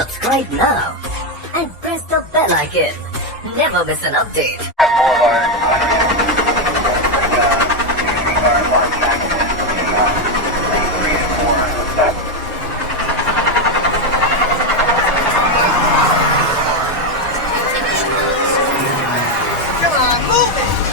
Subscribe now and press the bell icon. Never miss an update. Come on, move it!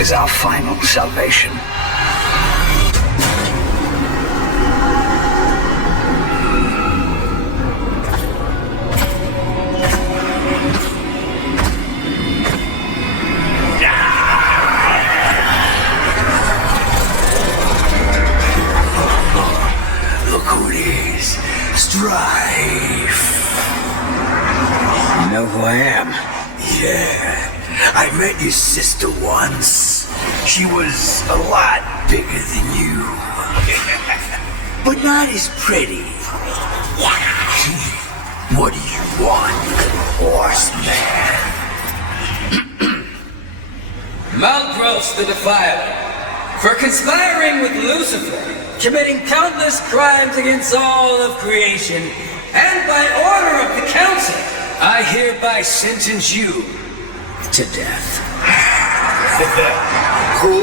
is our final salvation. Look who it is. Strife. You know who I am? Yeah. I met your sister once. She was a lot bigger than you. But not as pretty. What do you want, horseman? Malgros the Defiler, for conspiring with Lucifer, committing countless crimes against all of creation, and by order of the Council, I hereby sentence you to death. Who?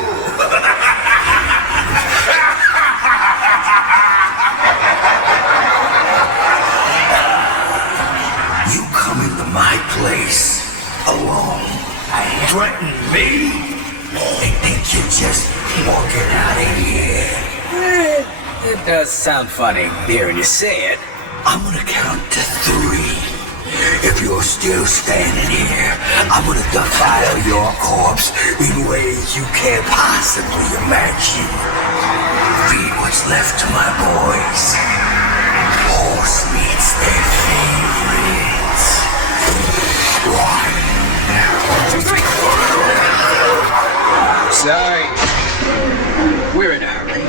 You come into my place alone, threaten me, and think you're just walking out of here. It does sound funny hearing you say it. I'm gonna count to 3. If you're still standing here, I'm gonna defile your corpse in ways you can't possibly imagine. Feed what's left to my boys. Horse meat's their favorites. Sorry. We're in a hurry.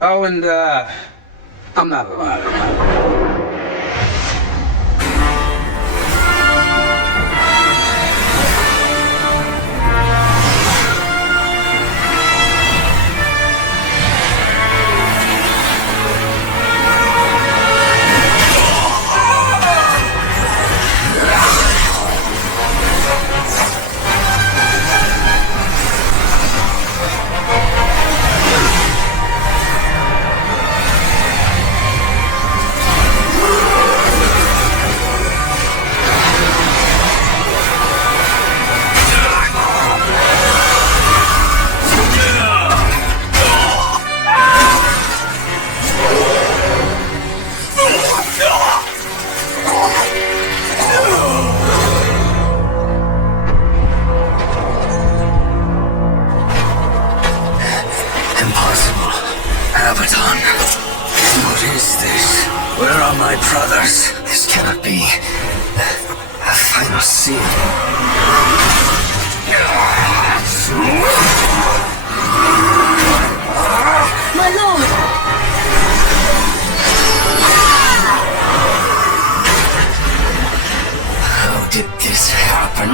Oh, and, I'm not allowed. What is this? Where are my brothers? This cannot be a final scene. My lord! How did this happen?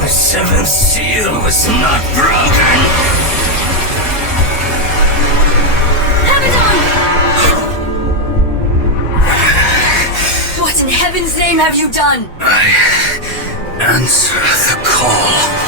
The seventh seal was not broken. What in heaven's name have you done? I answer the call.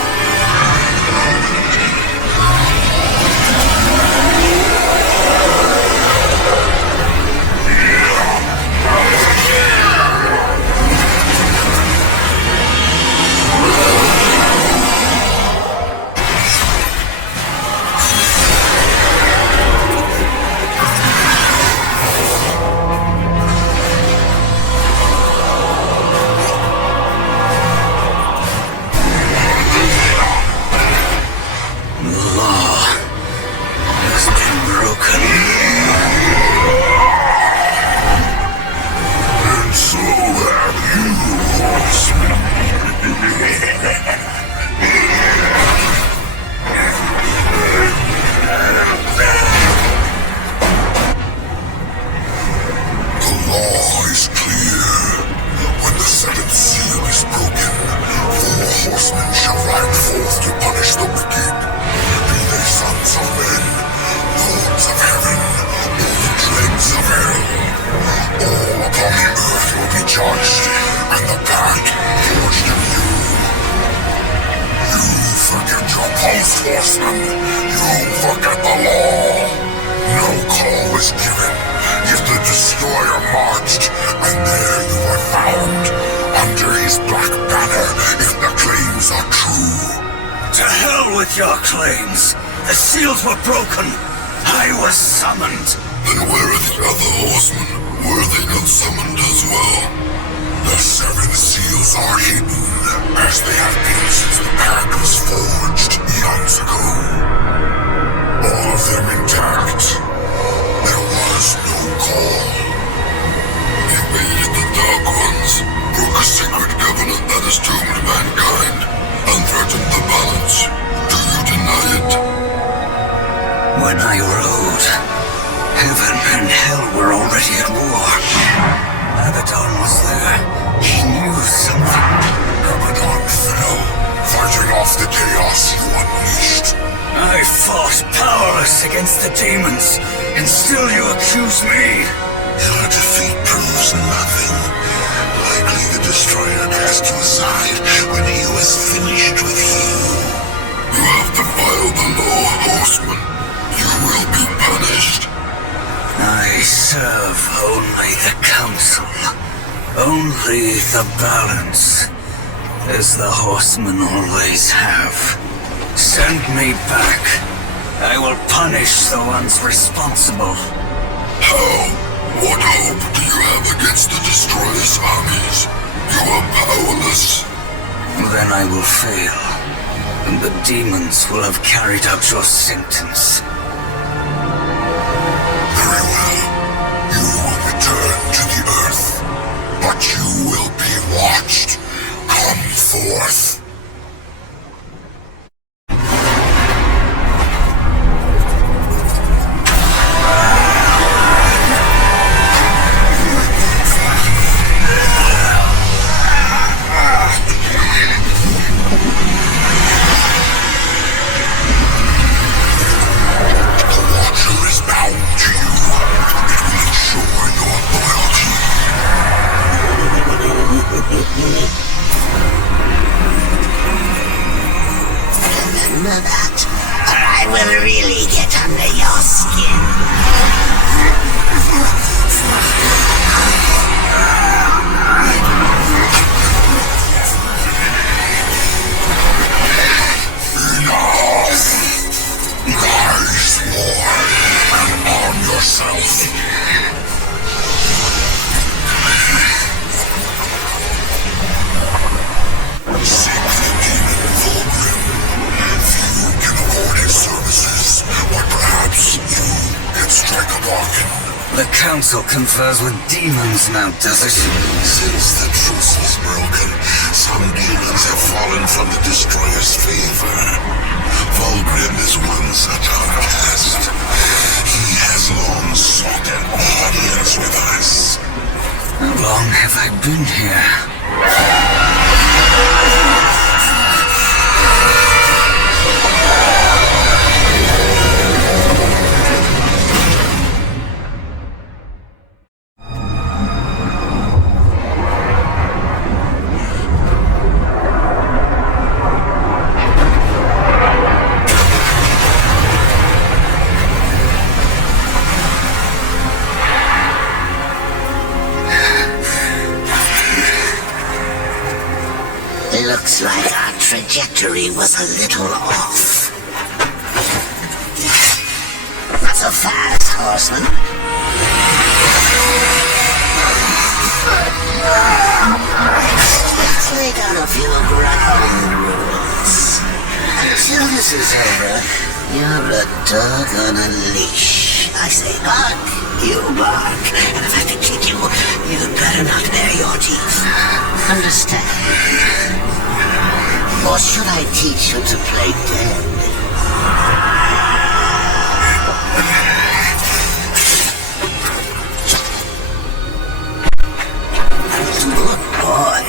judged, and the pact forged in you. You forget your post, horseman. You forget the law. No call was given, yet the destroyer marched, and there you were found, under his black banner, if the claims are true. To hell with your claims! The seals were broken! I was summoned! Then where are the other horsemen? Were they not summoned as well? The 7 seals are hidden, as they have been since the pact was forged eons ago. All of them intact. There was no call. Invaded the Dark Ones, broke a sacred covenant that has doomed mankind, and threatened the balance. Do you deny it? When I rode, heaven and hell were already at war. Abaddon was there. He knew something. Abaddon fell, fighting off the chaos you unleashed. I fought powerless against the demons, and still you accuse me? Your defeat proves nothing. Likely the Destroyer cast you aside when he was finished with you. You have defiled the law, horseman. You will be punished. I serve only the Council. Only the balance. As the horsemen always have. Send me back. I will punish the ones responsible. How? What hope do you have against the Destroyer's armies? You are powerless. Then I will fail, and the demons will have carried out your sentence. Very well. You will return to the Earth, but you will be watched. Come forth. Remember that, or I will really get under your skin. Enough! Rise, war, and arm yourself. Seek the demon Fulgrim. Few can afford his services, but perhaps you can strike a bargain. The Council confers with demons now, does it? Since the truce was broken, some demons have fallen from the Destroyer's favor. Fulgrim is one such outcast. He has long sought an audience with us. How long have I been here? Looks like our trajectory was a little off. Not so fast, horseman. Take out a few ground rules. Until this is over, you're a dog on a leash. I say bark, you bark. And if I have to kick you, you'd better not bare your teeth. Understand? Or should I teach you to play dead? Good boy.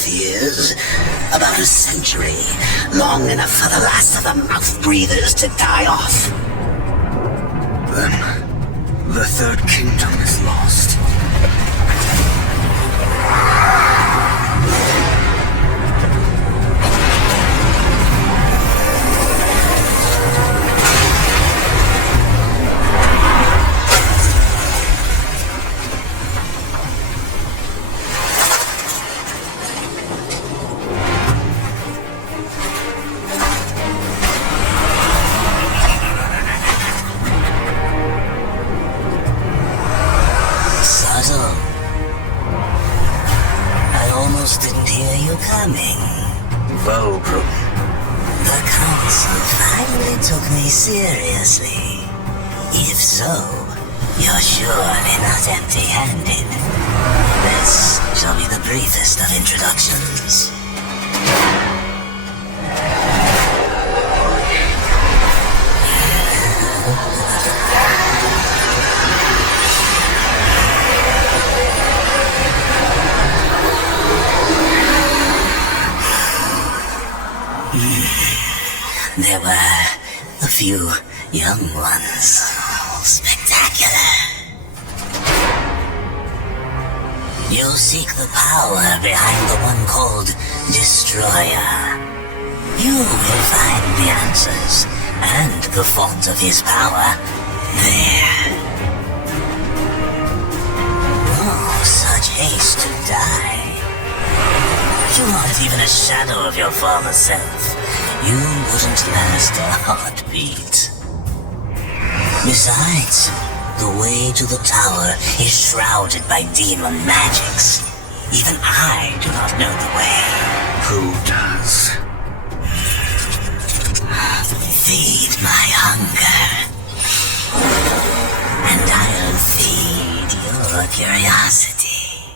Earth years. About a century. Long enough for the last of the mouth breathers to die off. Then, the Third Kingdom is lost. I almost didn't hear you coming. Vulgar. The council finally took me seriously. If so, you're surely not empty-handed. This shall be the briefest of introductions. There were a few young ones. Spectacular. You'll seek the power behind the one called Destroyer. You will find the answers and the font of his power there. Oh, such haste to die. You aren't even a shadow of your former self. You wouldn't last a heartbeat. Besides, the way to the tower is shrouded by demon magics. Even I do not know the way. Who does? Feed my hunger. And I'll feed your curiosity.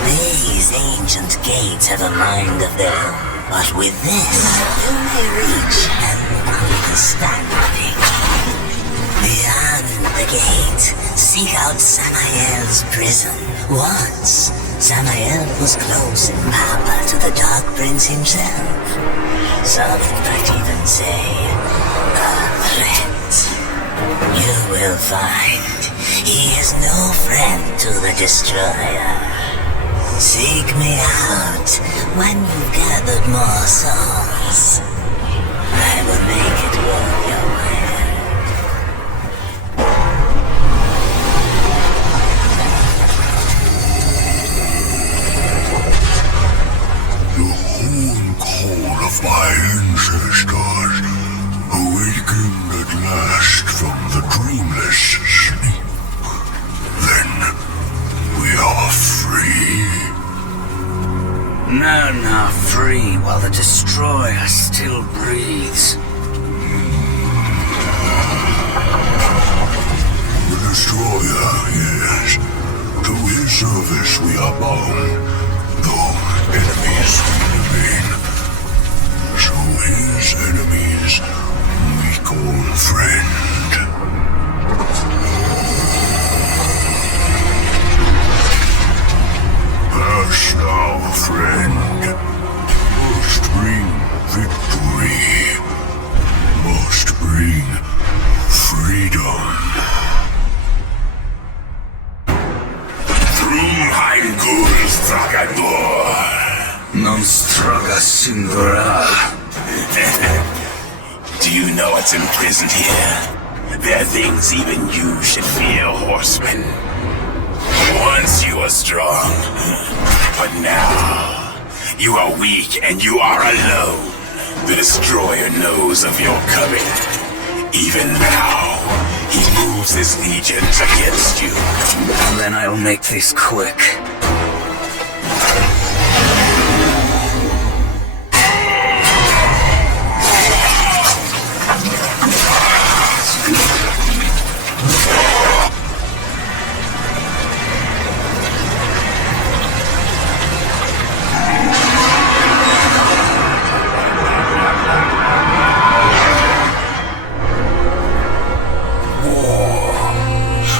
These ancient gates have a mind of their own. But with this, you may reach an understanding. Beyond the gate, seek out Samael's prison. Once, Samael was close in power to the Dark Prince himself. Some might even say, a threat. You will find he is no friend to the Destroyer. Seek me out when you've gathered more souls. I will make it worth your while. The horn call of my ancestors, awakened at last from the dreamless sleep. Then we are free. Now free while the Destroyer still breathes. The Destroyer, yes. To his service we are bound, though enemies we remain. So his enemies we call friend. Pass now, friend. Must bring victory. Must bring freedom. Through Heimgul Stragador. Non straga sinvera. Do you know what's imprisoned here? There are things even you should fear, horseman. Once you were strong, but now you are weak and you are alone. The Destroyer knows of your coming. Even now, he moves his legions against you. And then I'll make this quick.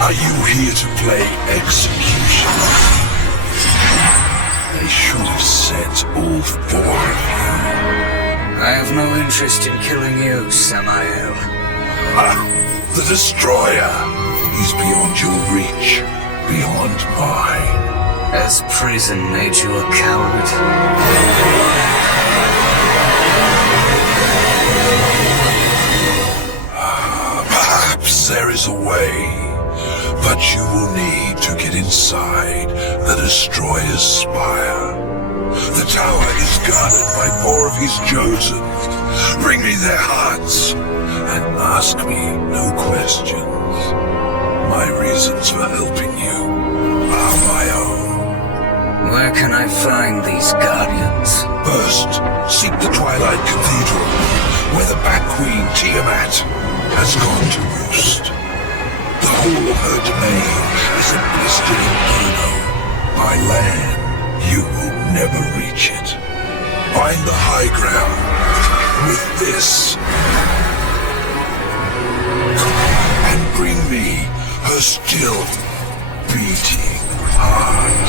Are you here to play executioner? I should have sent all four of you. I have no interest in killing you, Samael. The Destroyer! He's beyond your reach, beyond mine. Has prison made you a coward? Perhaps there is a way, but you will need to get inside the Destroyer's spire. The tower is guarded by four of his chosen. Bring me their hearts, and ask me no questions. My reasons for helping you are my own. Where can I find these guardians? First, seek the Twilight Cathedral, where the Bat Queen Tiamat has gone to roost. The whole of her domain is a blistered inferno. By land, you will never reach it. Find the high ground with this, and bring me her still beating heart.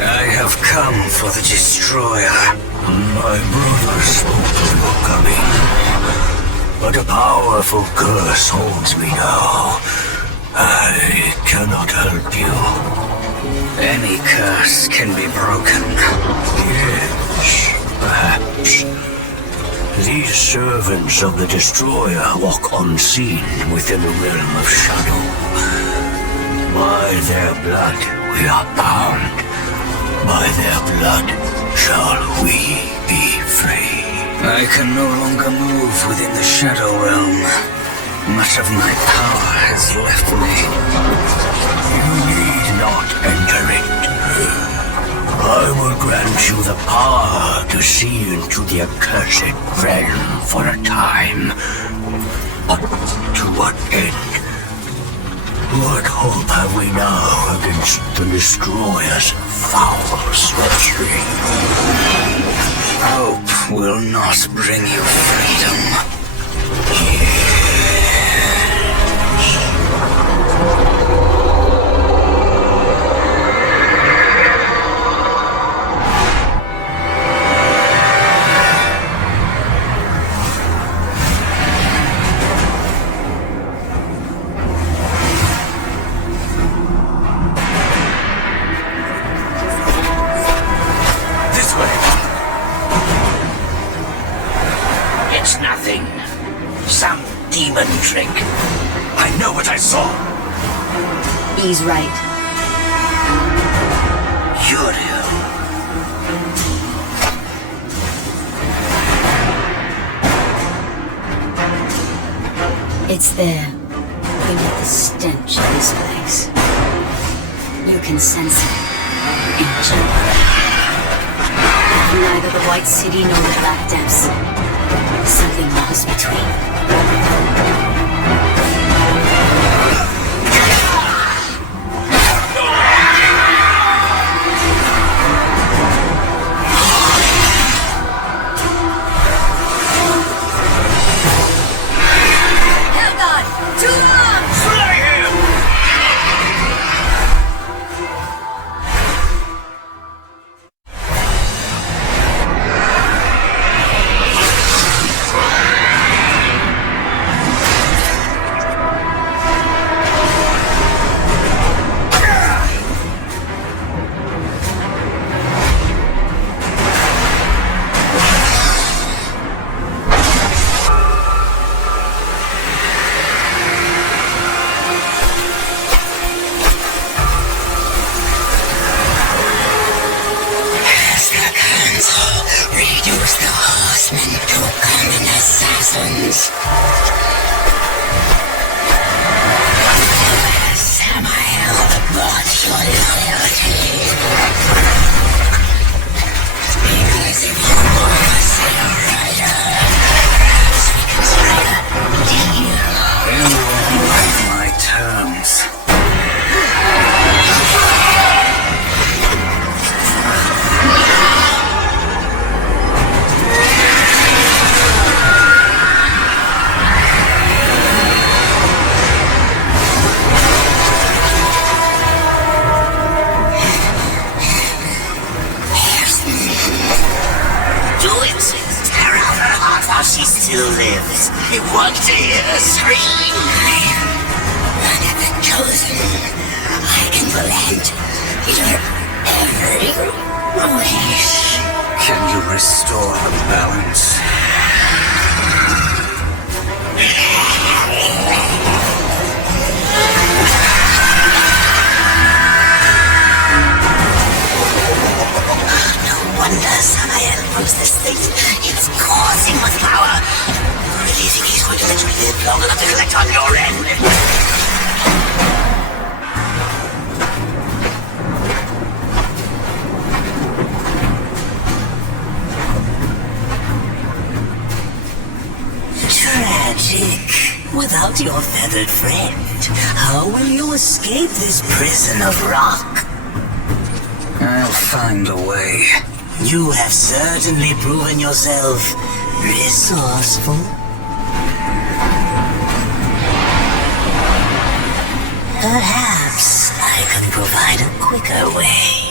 I have come for the Destroyer. My brother spoke of your coming, but a powerful curse holds me now. I cannot help you. Any curse can be broken. Yes, perhaps. These servants of the Destroyer walk unseen within the realm of shadow. By their blood we are bound. By their blood shall we be free. I can no longer move within the Shadow Realm. Much of my power has left me. You need not enter it. I will grant you the power to see into the accursed realm for a time. But to what end? What hope have we now against the Destroyer's foul sorcery? Hope will not bring you freedom. It's nothing. Some demon trick. I know what I saw. He's right. Uriel. It's there. Beneath the stench of this place. You can sense it. Angel. Neither the White City nor the Black Depths. Something lies between. Reduce the horsemen to common assassins. Samael bought your loyalty. Because if you was a rider, perhaps we can strike a deal. You won't like my terms. lives. He want to hear a scream. The chosen. I can grant your every wish. Can you restore the balance? Wonder Samael knows this thing. It's coursing with power. Really think he's going to let you live long enough to collect on your end? Tragic. Without your feathered friend, how will you escape this prison of rock? I'll find a way. You have certainly proven yourself resourceful. Perhaps I can provide a quicker way.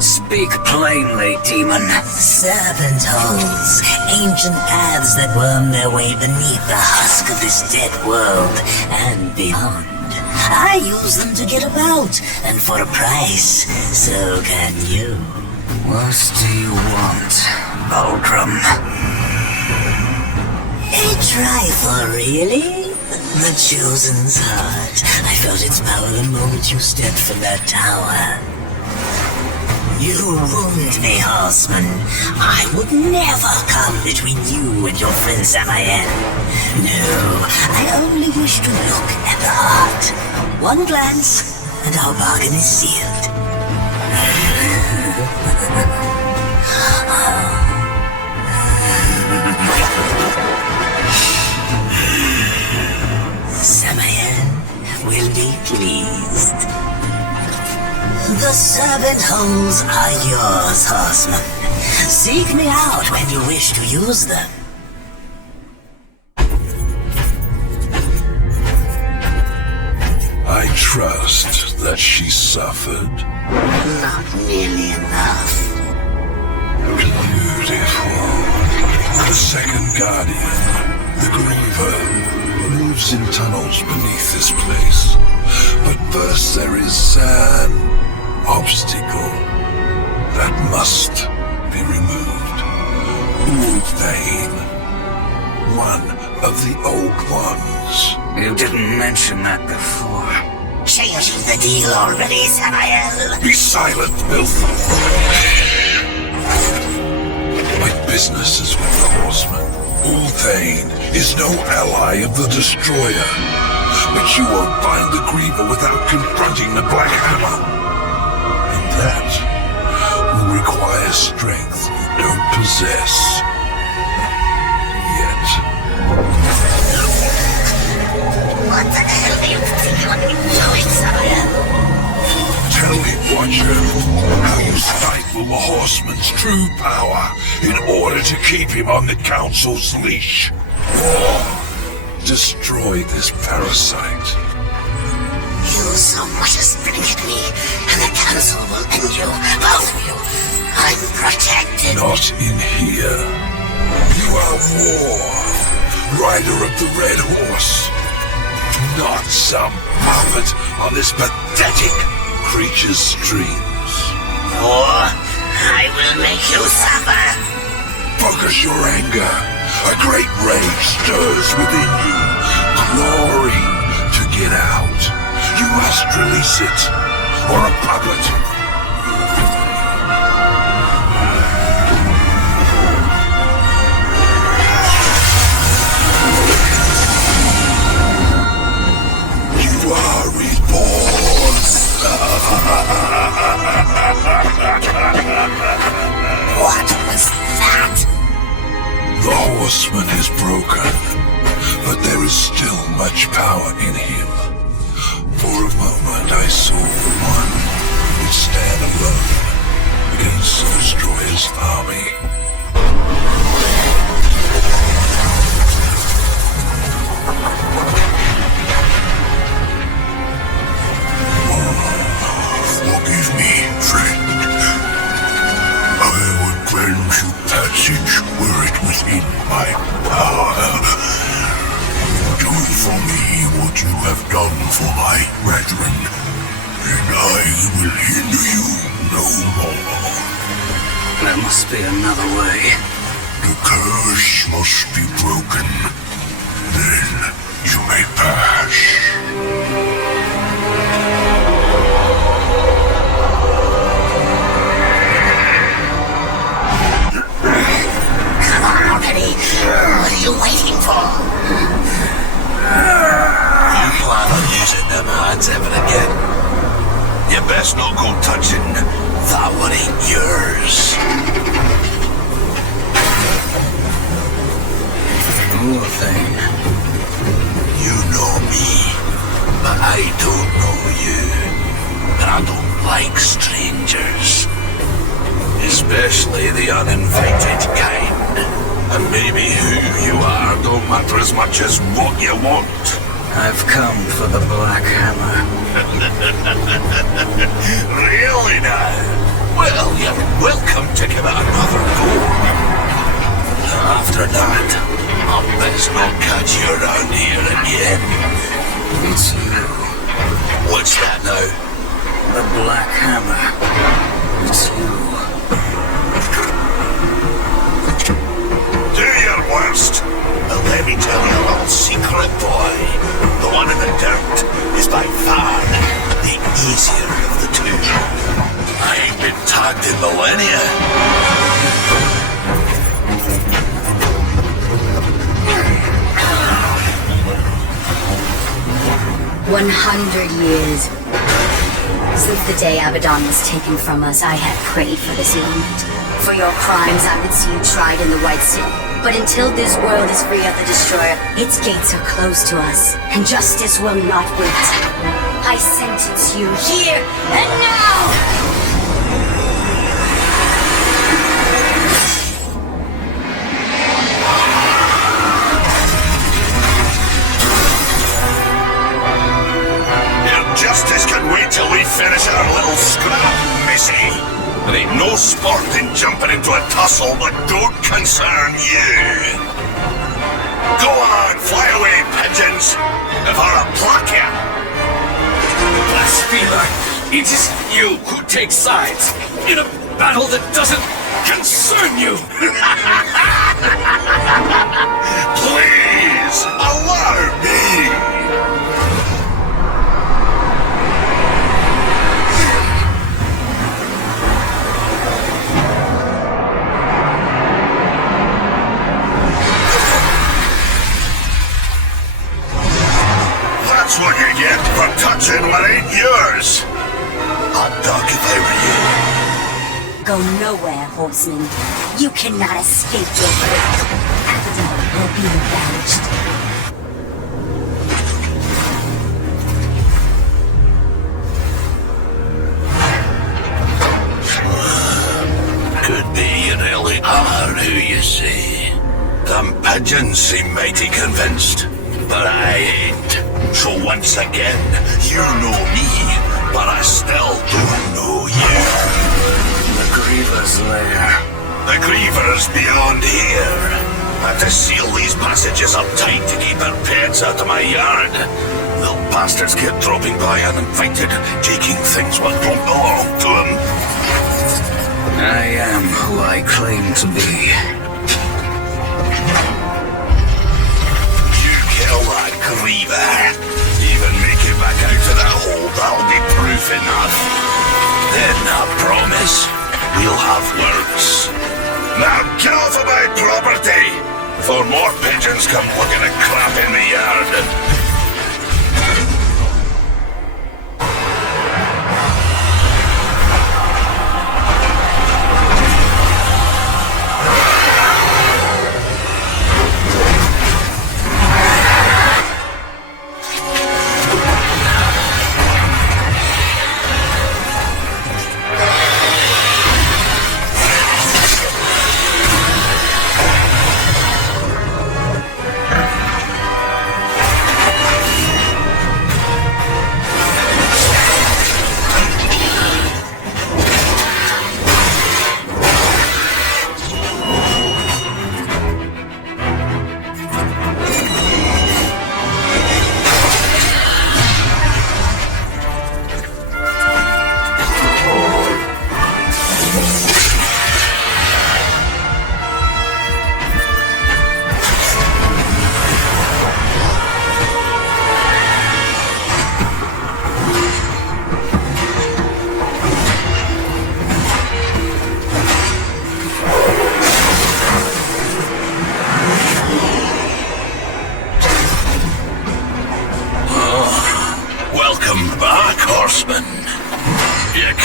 Speak plainly, demon. Serpent holes, ancient paths that worm their way beneath the husk of this dead world and beyond. I use them to get about, and for a price, so can you. What do you want, Aldrum? A trifle, really? The Chosen's heart. I felt its power the moment you stepped from that tower. You wound me, horseman. I would never come between you and your friend Samael. No, I only wish to look at the heart. One glance, and our bargain is sealed. Samael will be pleased. The servant holes are yours, horseman. Seek me out when you wish to use them. I trust that she suffered. Not nearly enough. Beautiful. The second guardian, the Griever, moves in tunnels beneath this place. But first there is an obstacle that must be removed. Ulthane, one of the old ones. You didn't mention that before. Changing the deal already, Samael. Be silent, filth. My business is with the horseman. Ulthane is no ally of the Destroyer. But you won't find the Griever without confronting the Black Hammer. And that will require strength you don't possess. Yet. What the hell do you think you're doing, Samael? Tell me, Watcher, how you stifle the Horseman's true power in order to keep him on the Council's leash. Destroy this parasite. You so much as blink at me, and the Council will end you, both of you. I'm protected. Not in here. You are War, rider of the Red Horse. Not some puppet on this pathetic creature's streams. Or I will make you suffer. Focus your anger. A great rage stirs within you, clawing to get out. You must release it, or a puppet. You are reborn. What was that? The Horseman is broken, but there is still much power in him. For a moment I saw the one who would stand alone against the Destroyer's army. Forgive me, friend. I would grant you passage were it within my power. come for my brethren, and I will hinder you no more. There must be another way. The curse must be broken. Then you may pass. Come on already. What are you waiting for? You plan on using them hands ever again? You best not go touching that one ain't yours. Poor thing. You know me, but I don't know you. And I don't like strangers. Especially the uninvited kind. And maybe who you are don't matter as much as what you want. I've come for the Black Hammer. Really now? Well, you're welcome to give it another go. After that, I'll best not catch you around here again. It's you. What's that now? The Black Hammer. It's you. Do your worst. But let me tell you a little secret, boy. The one in the dirt is by far the easier of the two. I ain't been tagged in millennia. 100 years. Since the day Abaddon was taken from us, I had prayed for this moment. For your crimes, I would see you tried in the White City. But until this world is free of the Destroyer, its gates are closed to us, and justice will not wait. I sentence you here and now! Your justice can wait till we finish our little scrap, missy. There ain't no sport in jumping into a tussle that don't concern you. Go on, fly away, pigeons, if I'll pluck you. Blasphemer! It is you who take sides in a battle that doesn't concern you! Please, allow me. That's what you get for touching what ain't yours. I'd duck if I were you. Go nowhere, horseman. You cannot escape your fate. Abaddon will be avenged. Could be you really are who you say. Them pigeons seem mighty convinced, but I ain't. So once again, you know me, but I still don't know you. The Griever's lair. The Griever's beyond here. I have to seal these passages up tight to keep their pets out of my yard. Little bastards keep dropping by uninvited, taking things what don't belong to them. I am who I claim to be. You kill that Griever. Even make it back out of that hole, that'll be proof enough. Then, I promise, we'll have words. Now get off of my property, before more pigeons come looking at crap in the yard.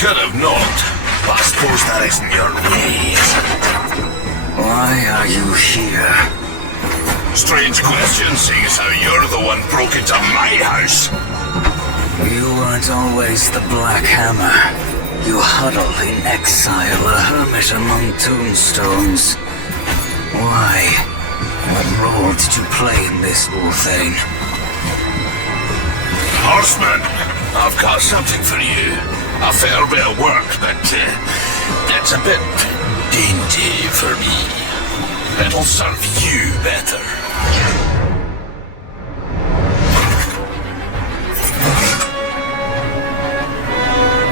could have not, but I suppose that isn't your way, is it? Why are you here? Strange question, seeing as how you're the one broke into my house. You weren't always the Black Hammer. You huddle in exile, a hermit among tombstones. Why? What role did you play in this whole thing? Horseman, I've got something for you. A fair bit of work, but it's a bit dainty for me. It'll serve you better.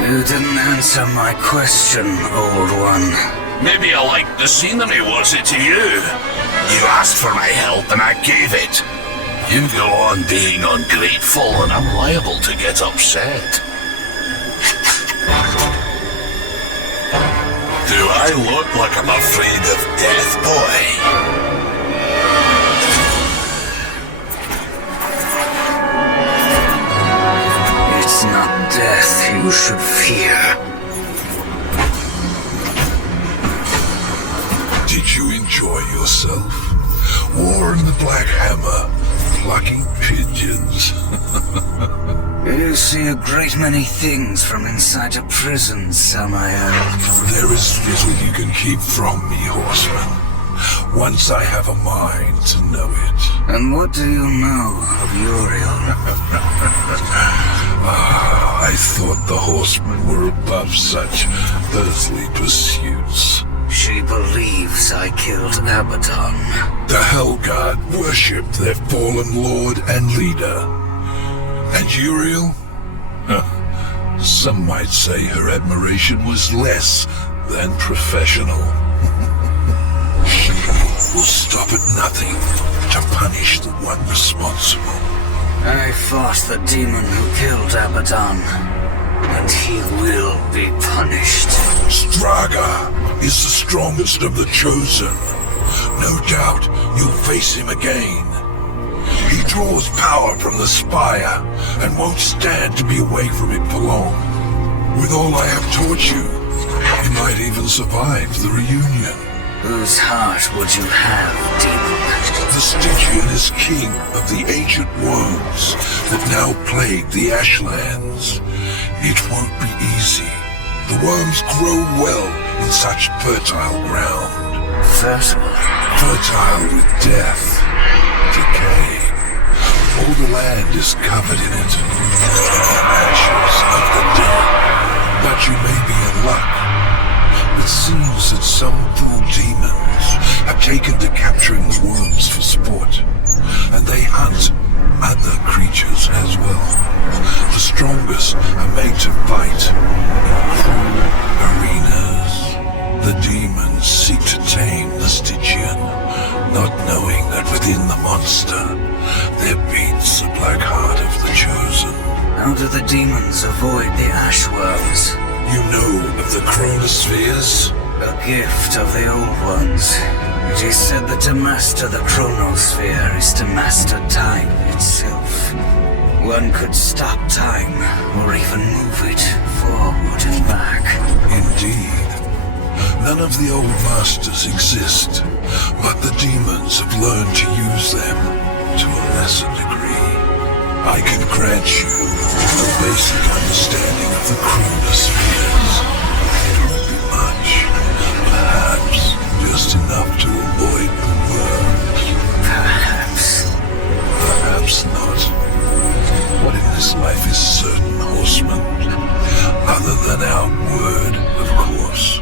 You didn't answer my question, old one. Maybe I liked the scenery, was it to you? You asked for my help and I gave it. You go on being ungrateful and I'm liable to get upset. Do I look like I'm afraid of death, boy? It's not death you should fear. Did you enjoy yourself? War in the Black Hammer, plucking pigeons. You see a great many things from inside a prison, Samael. There is little you can keep from me, horseman. Once I have a mind to know it. And what do you know of Uriel? I thought the horsemen were above such earthly pursuits. She believes I killed Abaddon. The Hellguard worshipped their fallen lord and leader. And Uriel? Some might say her admiration was less than professional. She will stop at nothing to punish the one responsible. I fought the demon who killed Abaddon, and he will be punished. Straga is the strongest of the Chosen. No doubt you'll face him again. He draws power from the spire and won't stand to be away from it for long. With all I have taught you, you might even survive the reunion. Whose heart would you have, demon? The Stygian is king of the ancient worms that now plague the Ashlands. It won't be easy. The worms grow well in such fertile ground. Fertile? Fertile with death, decay. All the land is covered in it. Ashes of the dead. But you may be in luck. It seems that some fool demons have taken to capturing the worms for sport, and they hunt other creatures as well. The strongest are made to fight in cruel arenas. The demons seek to tame the Stygian, not knowing that within the monster there beats the black heart of the Chosen. How do the demons avoid the ashworms? You know of the chronospheres? A gift of the old ones. It is said that to master the chronosphere is to master time itself. One could stop time, or even move it forward and back. Indeed. None of the old masters exist, but the demons have learned to use them to a lesser degree. I can grant you a basic understanding of the chronospheres. It won't be much, perhaps just enough to avoid the worms. Perhaps. Perhaps not. What in this life is certain, horseman? Other than our word, of course.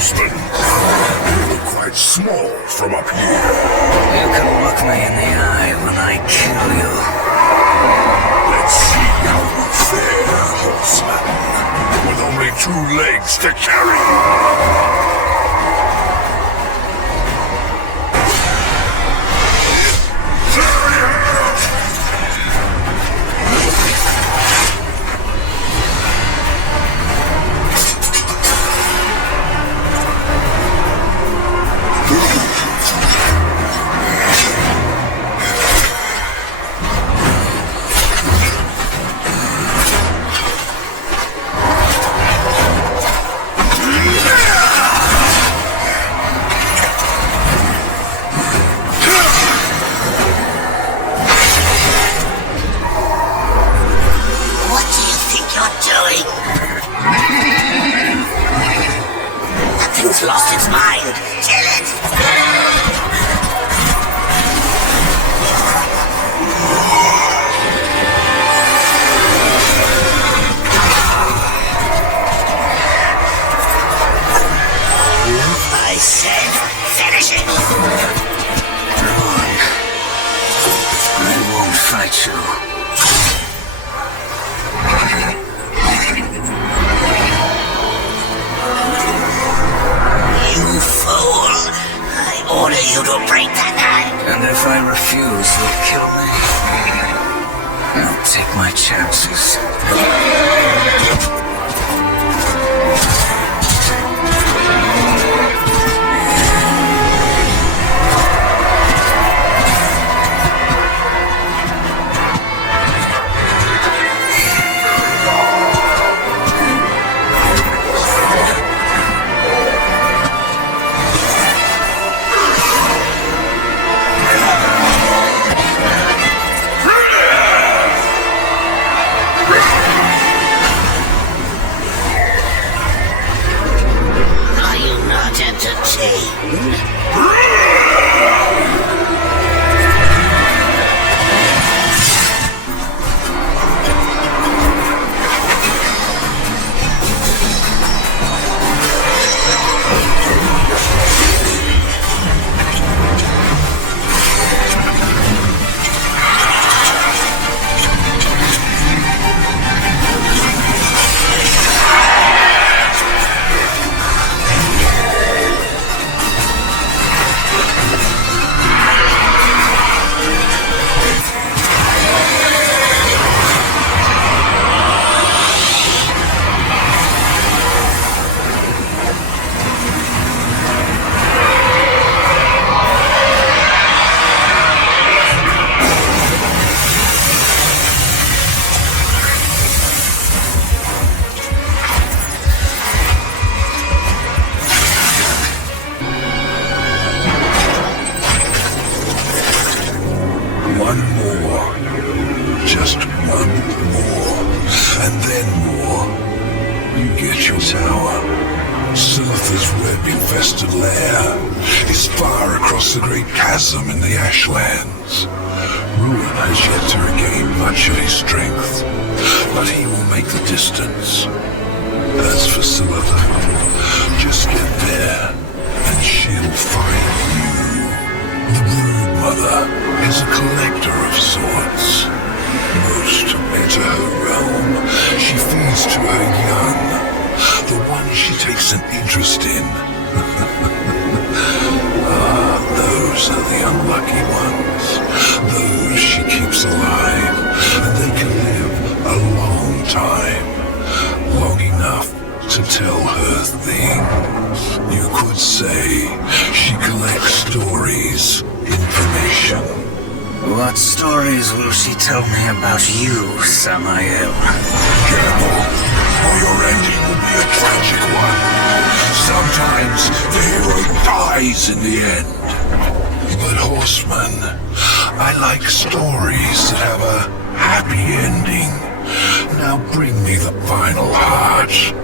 horseman. You look quite small from up here. You can look me in the eye when I kill you. Let's see how you fare, horseman. With only 2 legs to carry you. What do you think you're doing? That thing's lost its mind. Kill it! I said finish it! Run. I won't fight you. You fool! I order you to break that knife! And if I refuse, you'll kill me. I'll take my chances. Are you not entertained? One more. Just one more. And then more. You get your tower. Silitha's web-infested lair is far across the great chasm in the Ashlands. Ruin has yet to regain much of his strength, but he will make the distance. As for Silitha, just get there, and she'll find you. The Brood Mother is a collector of sorts. Most enter her realm. She feeds to her young, the one she takes an interest in. Those are the unlucky ones. Those she keeps alive, and they can live a long time. Long enough to tell her things. You could say she collects stories, information. What stories will she tell me about you, Samael? Careful, or your ending will be a tragic one. Sometimes the hero dies in the end. But horseman, I like stories that have a happy ending. Now bring me the final heart.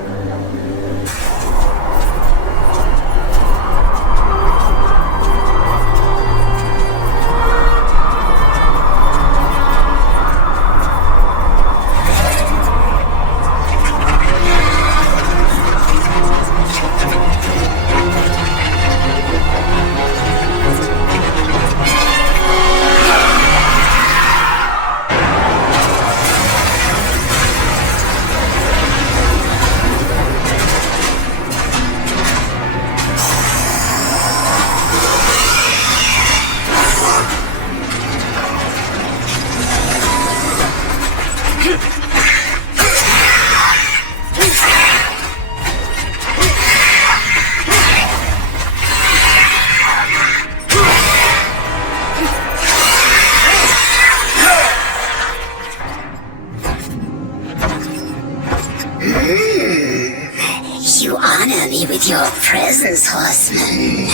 presence, horseman.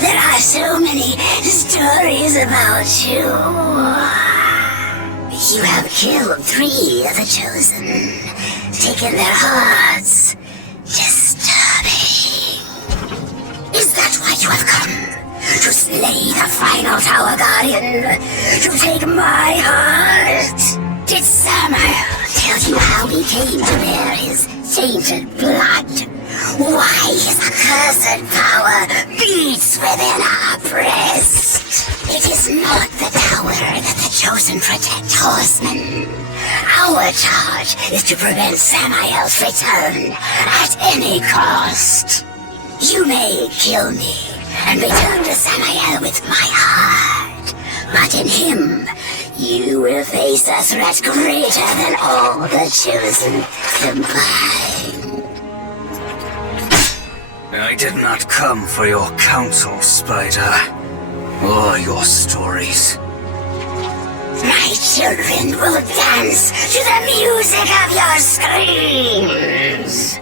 There are so many stories about you. You have killed 3 of the Chosen, taken their hearts. Disturbing. Is that why you have come? To slay the final Tower Guardian? To take my heart? Did Samael tell you how he came to bear his tainted blood? Why his accursed power beats within our breast? It is not the tower that the Chosen protect, horsemen. Our charge is to prevent Samael's return at any cost. You may kill me and return to Samael with my heart, but in him, you will face a threat greater than all the Chosen combined. I did not come for your counsel, Spider, or your stories. My children will dance to the music of your screams.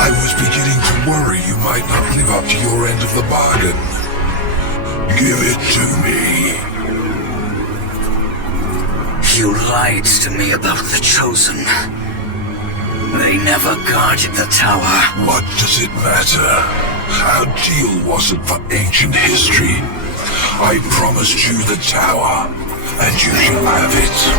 I was beginning to worry you might not live up to your end of the bargain. Give it to me. You lied to me about the Chosen. They never guarded the tower. What does it matter? Our deal wasn't for ancient history. I promised you the tower, and you shall have it.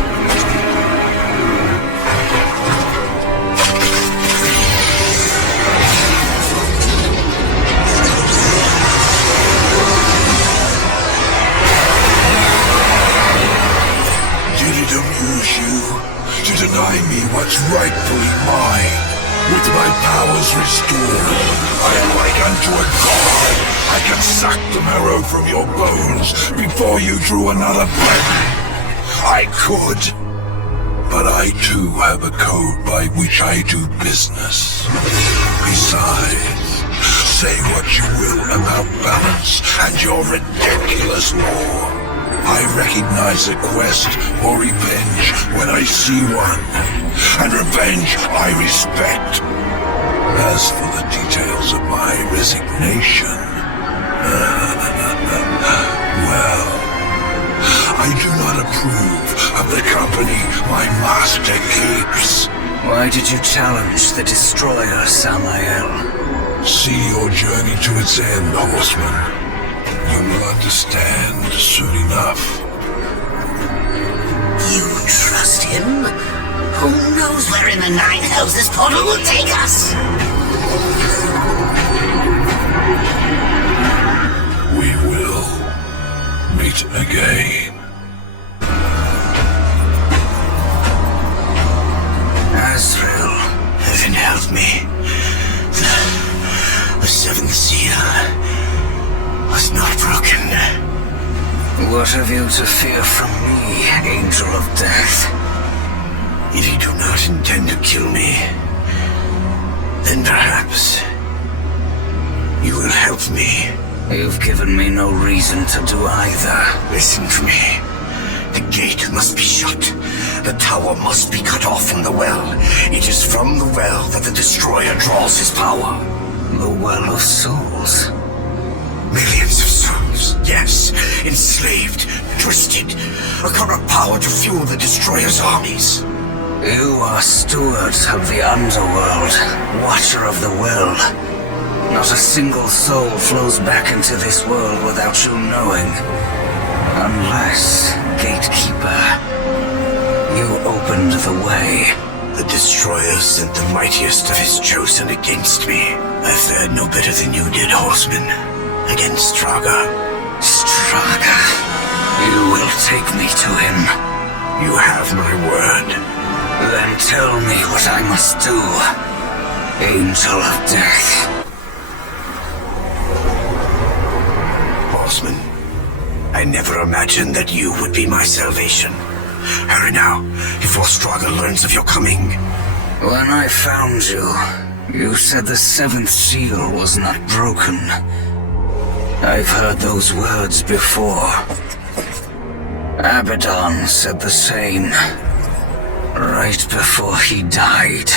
Amuse you to deny me what's rightfully mine. With my powers restored, I am like unto a god. I can suck the marrow from your bones before you drew another breath. I could, but I too have a code by which I do business. Besides, say what you will about balance and your ridiculous law. I recognize a quest for revenge when I see one, and revenge I respect. As for the details of my resignation, well, I do not approve of the company my master keeps. Why did you challenge the Destroyer, Samael? See your journey to its end, horseman. You will understand soon enough. You trust him? Who knows where in the 9 hells this portal will take us? We will meet again. Azrael, Heaven help me. The 7th seal was not broken. what have you to fear from me, Angel of Death? If you do not intend to kill me, then perhaps you will help me. You've given me no reason to do either. Listen to me. The gate must be shut. The tower must be cut off from the well. It is from the well that the Destroyer draws his power. The Well of Souls. Millions of souls, yes. Enslaved, twisted. A corrupt power to fuel the Destroyer's armies. You are stewards of the underworld, watcher of the well. Not a single soul flows back into this world without you knowing. Unless, Gatekeeper, you opened the way. The Destroyer sent the mightiest of his chosen against me. I fared no better than you did, horseman. Against Straga. Straga, you will take me to him. You have my word. Then tell me what I must do, Angel of Death. Horseman, I never imagined that you would be my salvation. Hurry now, before Strahd learns of your coming. When I found you, you said the seventh seal was not broken. I've heard those words before. Abaddon said the same, right before he died.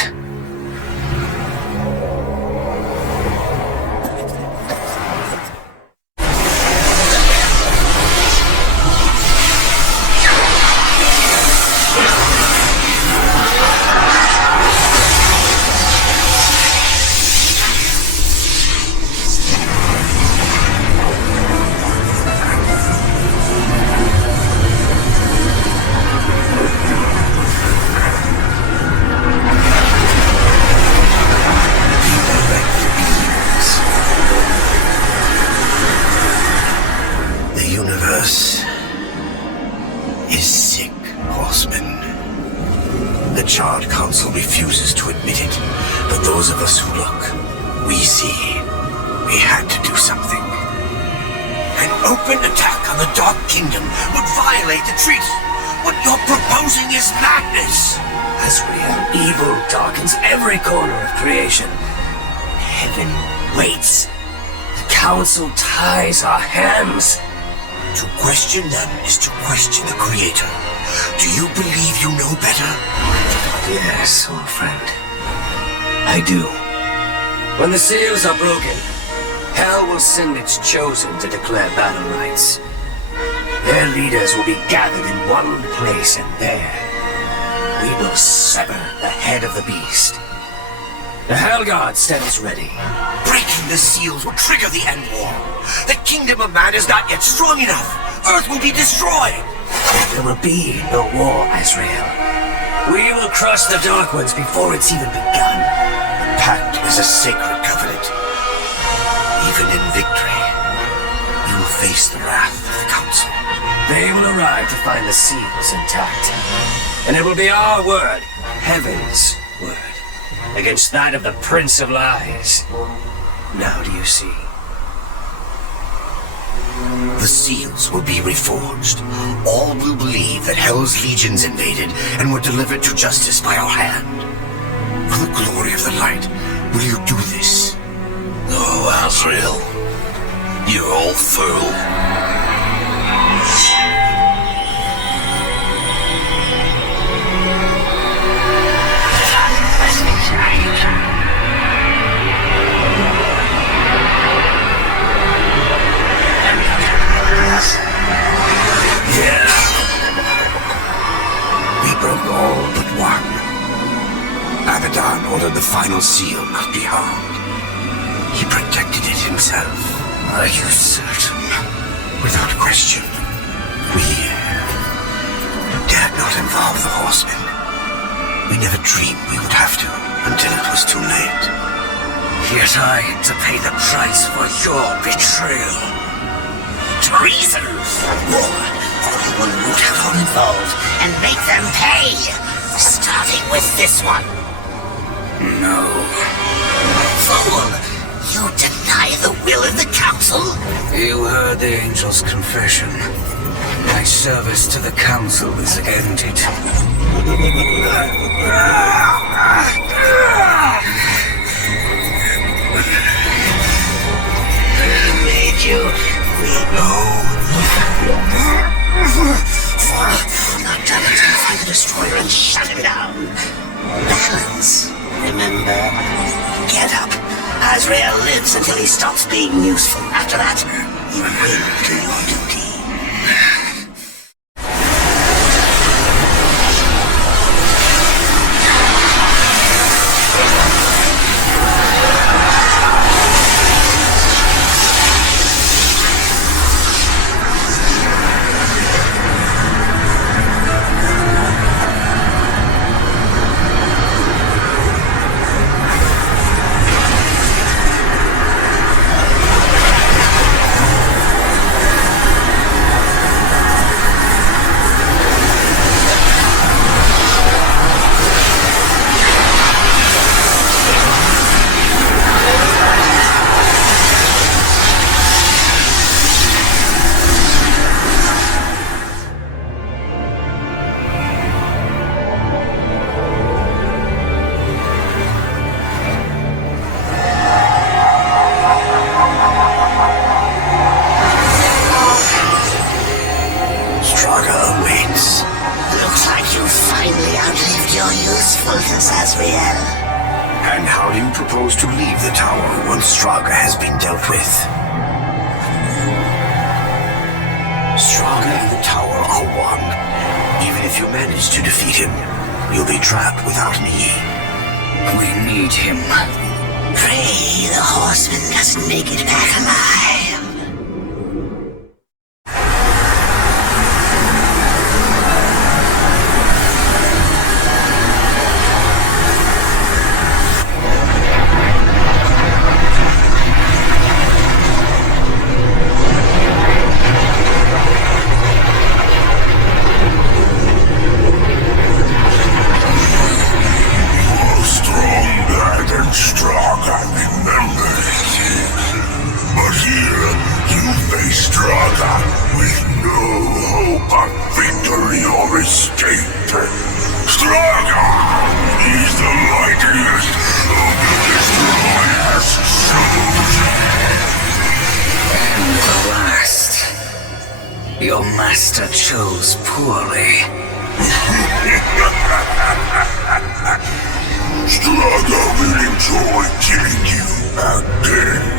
Refuses to admit it, but those of us who look, we see. We had to do something. An open attack on the Dark Kingdom would violate the treaty. What you're proposing is madness. Azrael, evil darkens every corner of creation. Heaven waits. The Council ties our hands. To question them is to question the Creator. Do you believe you know better? Yes, old friend. I do. When the seals are broken, Hell will send its chosen to declare battle rights. Their leaders will be gathered in one place, and there we will sever the head of the beast. The Hell God stands ready. Breaking the seals will trigger the end war. The kingdom of man is not yet strong enough. Earth will be destroyed. There will be no war, Azrael. We will crush the Dark Ones before it's even begun. The pact is a sacred covenant. Even in victory, you will face the wrath of the Council. They will arrive to find the seals intact. And it will be our word, Heaven's word, against that of the Prince of Lies. Now do you see? The seals will be reforged. All will believe that Hell's legions invaded and were delivered to justice by our hand. For the glory of the light, will you do this? Oh, Azrael, you old fool. Broke all but one. Abaddon ordered the final seal not be harmed. He protected it himself. Are you certain? Without question. We dared not involve the horsemen. We never dreamed we would have to, until it was too late. Yet I had to pay the price for your betrayal. Treason! War! Everyone root out all involved and make them pay! Starting with this one. No. Fool! You deny the will of the Council? You heard the Angel's confession. My service to the Council is ended. Made you reload. Now Jonathan, find the destroyer and shut him down. Balance, remember? Get up. Azrael lives until he stops being useful. After that, you will do your duty. useful to Sazriel. And how do you propose to leave the tower once Straga has been dealt with? Straga and the tower are one. Even if you manage to defeat him, you'll be trapped without me. We need him. Pray the horseman doesn't make it back alive. Your master chose poorly. Straga will enjoy killing you again.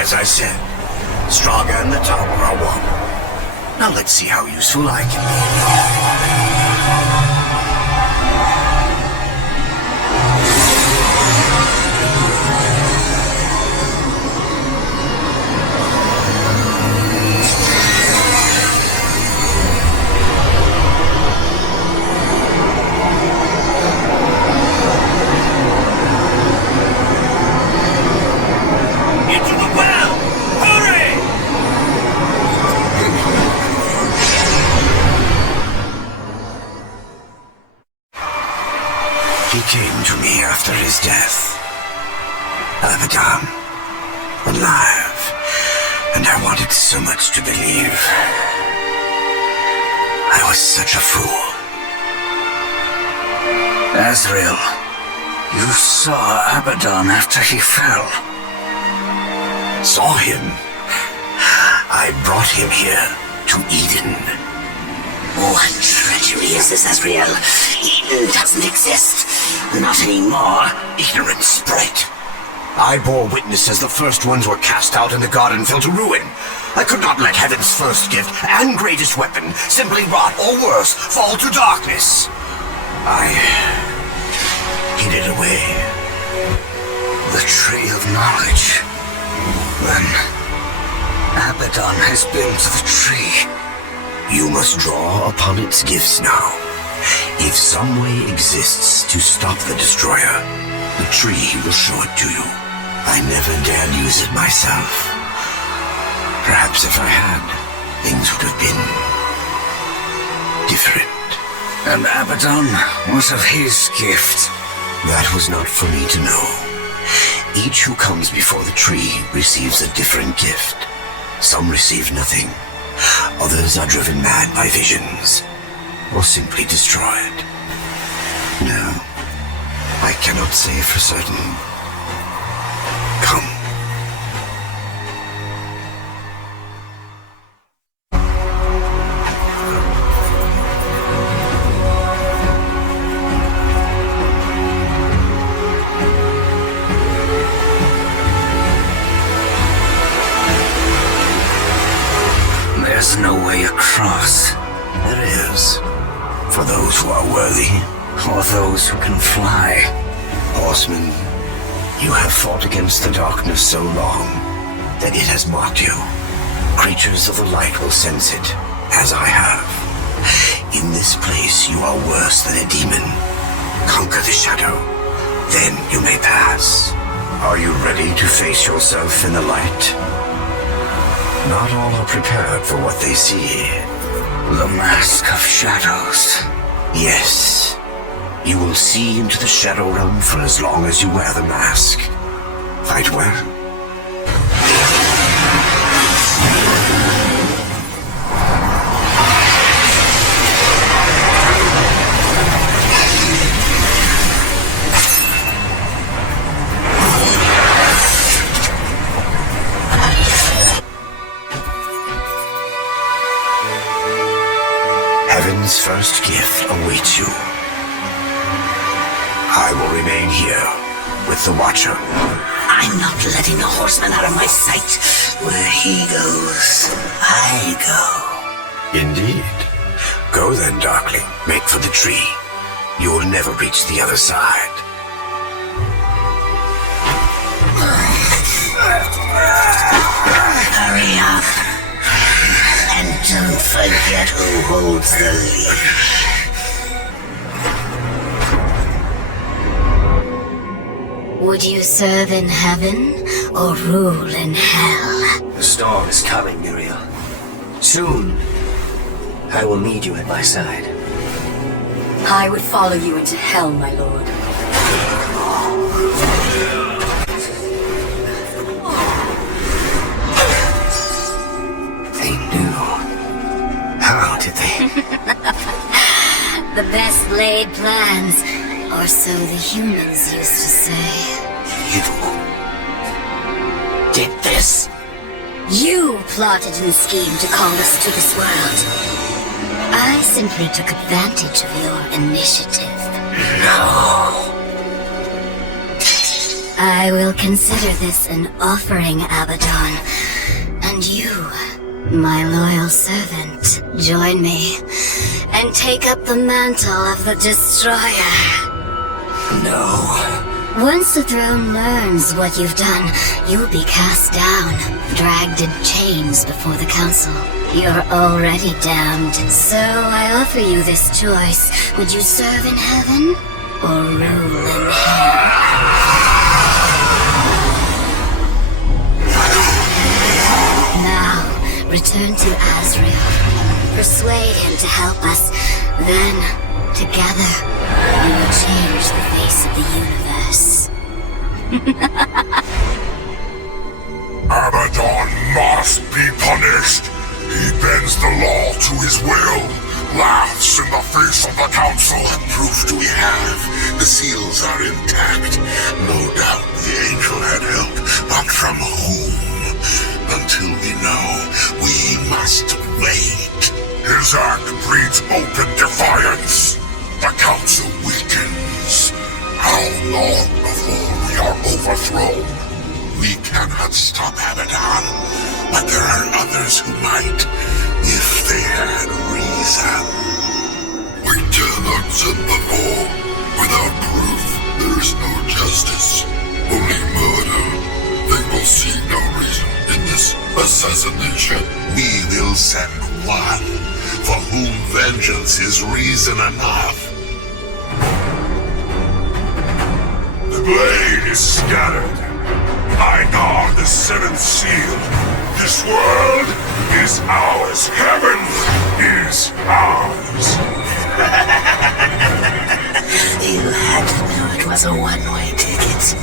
As I said, Straga and the tower are one. Now let's see how useful I can He came to me after his death. Abaddon, alive, and I wanted so much to believe. I was such a fool. Azrael, you saw Abaddon after he fell. Saw him? I brought him here to Eden. What treachery is this, Azrael? Eden doesn't exist. Not anymore. Ignorant sprite. I bore witness as the first ones were cast out and the garden fell to ruin. I could not let heaven's first gift and greatest weapon simply rot, or worse, fall to darkness. I hid it away. The tree of knowledge. Then Abaddon has been to the tree. You must draw upon its gifts now. If some way exists to stop the destroyer, the tree will show it to you. I never dared use it myself. Perhaps if I had, things would have been different. And Abaddon was of his gift. That was not for me to know. Each who comes before the tree receives a different gift. Some receive nothing. Others are driven mad by visions, or simply destroyed. No, I cannot say for certain. Come. There's no way across. There is. For those who are worthy. Or those who can fly. Horseman, you have fought against the darkness so long that it has mocked you. Creatures of the light will sense it, as I have. In this place, you are worse than a demon. Conquer the shadow, then you may pass. Are you ready to face yourself in the light? Not all are prepared for what they see. The Mask of Shadows. Yes. You will see into the Shadow Realm for as long as you wear the mask. Fight well. Heaven's first gift awaits you. I will remain here with the Watcher. I'm not letting the horseman out of my sight. Where he goes, I go. Indeed. Go then, Darkling. Make for the tree. You will never reach the other side. Hurry up. And don't forget who holds the leash. Would you serve in heaven or rule in hell? The storm is coming, Muriel. Soon, I will need you at my side. I would follow you into hell, my lord. They knew. How did they? The best laid plans, or so the humans used to say. You did this? You plotted and schemed to call us to this world. I simply took advantage of your initiative. No. I will consider this an offering, Abaddon. And you, my loyal servant, join me and take up the mantle of the Destroyer. No. Once the throne learns what you've done, you'll be cast down, dragged in chains before the council. You're already damned, so I offer you this choice. Would you serve in heaven or rule in hell? Now, return to Azrael. Persuade him to help us. Then, together, we will change the face of the universe. Abaddon must be punished. He bends the law to his will, laughs in the face of the council. What proof do we have? The seals are intact. No doubt the angel had help, but from whom? Until we know, we must wait. His act breeds open defiance. The council weakens. How long before we are overthrown? We cannot stop Abaddon, but there are others who might, if they had reason. We cannot send the law. Without proof, there is no justice. Only murder. They will see no reason in this assassination. We will send one, for whom vengeance is reason enough. The blade is scattered. I guard the seventh seal. This world is ours. Heaven is ours. You had to know it was a one-way ticket.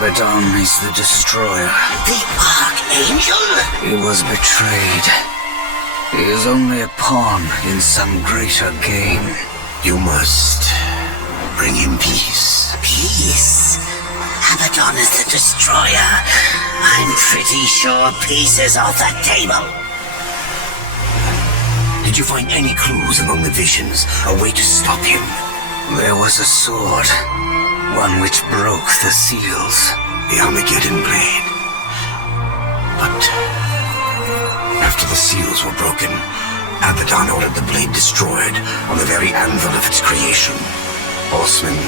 Abaddon is the Destroyer. The Archangel? He was betrayed. He is only a pawn in some greater game. You must bring him peace. Peace? Abaddon is the Destroyer. I'm pretty sure peace is off the table. Did you find any clues among the visions? A way to stop him? There was a sword. One which broke the seals. The Armageddon blade. But after the seals were broken, Abaddon ordered the blade destroyed on the very anvil of its creation. Horseman,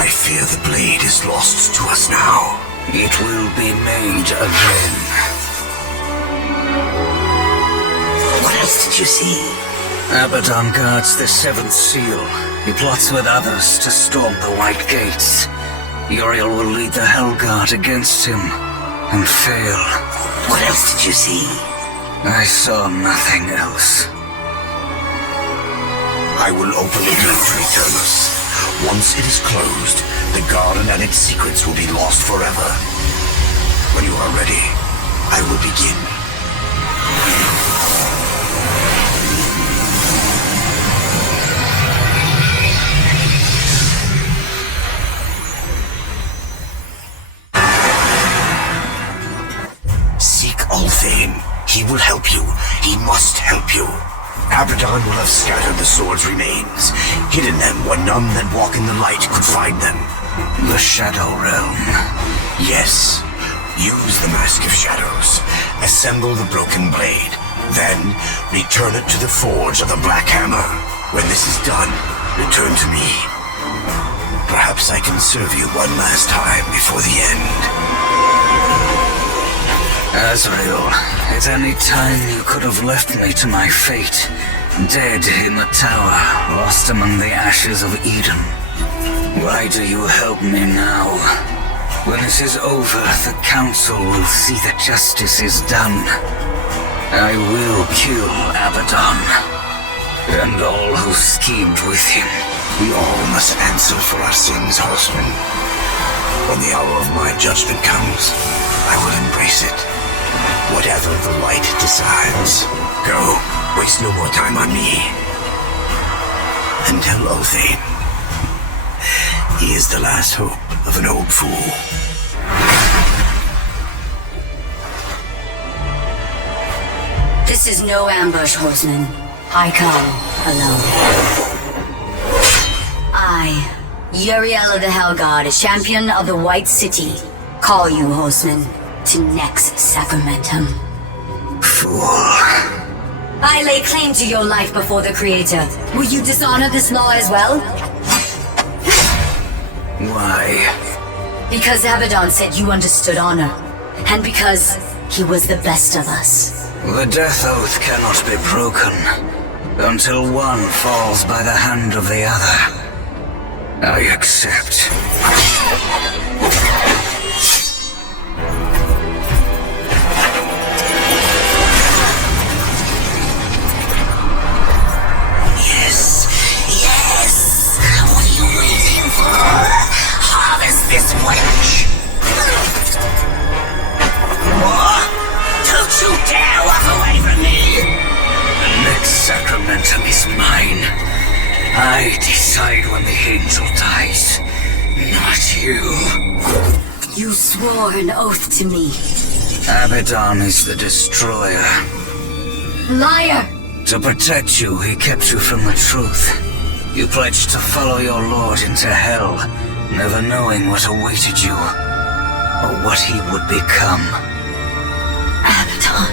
I fear the blade is lost to us now. It will be made again. What else did you see? Abaddon guards the seventh seal. He plots with others to storm the White Gates. Uriel will lead the Hellguard against him and fail. What else did you see? I saw nothing else. I will open the gate to Eternus. Once it is closed, the garden and its secrets will be lost forever. When you are ready, I will begin. Seek Ulthane. He will help you. He must help you. Abaddon will have scattered the sword's remains, hidden them where none that walk in the light could find them. The Shadow Realm. Yes. Use the Mask of Shadows. Assemble the broken blade. Then, return it to the forge of the Black Hammer. When this is done, return to me. Perhaps I can serve you one last time before the end. Azrael, at any time you could have left me to my fate. Dead in the tower, lost among the ashes of Eden. Why do you help me now? When this is over, the Council will see that justice is done. I will kill Abaddon, and all who schemed with him. We all must answer for our sins, Horseman. When the hour of my judgment comes, I will embrace it. Whatever the light decides. Go. Waste no more time on me. And tell Ulthane. He is the last hope of an old fool. This is no ambush, Horseman. I come alone. I, Uriel of the Hellguard, champion of the White City, call you, Horseman, to Nex Sacramentum. Fool. I lay claim to your life before the Creator. Will you dishonor this law as well? Why? Because Abaddon said you understood honor, and because he was the best of us. The Death Oath cannot be broken until one falls by the hand of the other. I accept. Yes! What are you waiting for? Harvest this witch! Don't you dare walk away from me! The next sacramentum is mine. I decide when the angel dies, not you. You swore an oath to me. Abaddon is the destroyer. Liar! To protect you, he kept you from the truth. You pledged to follow your lord into hell, never knowing what awaited you, or what he would become. Abaddon.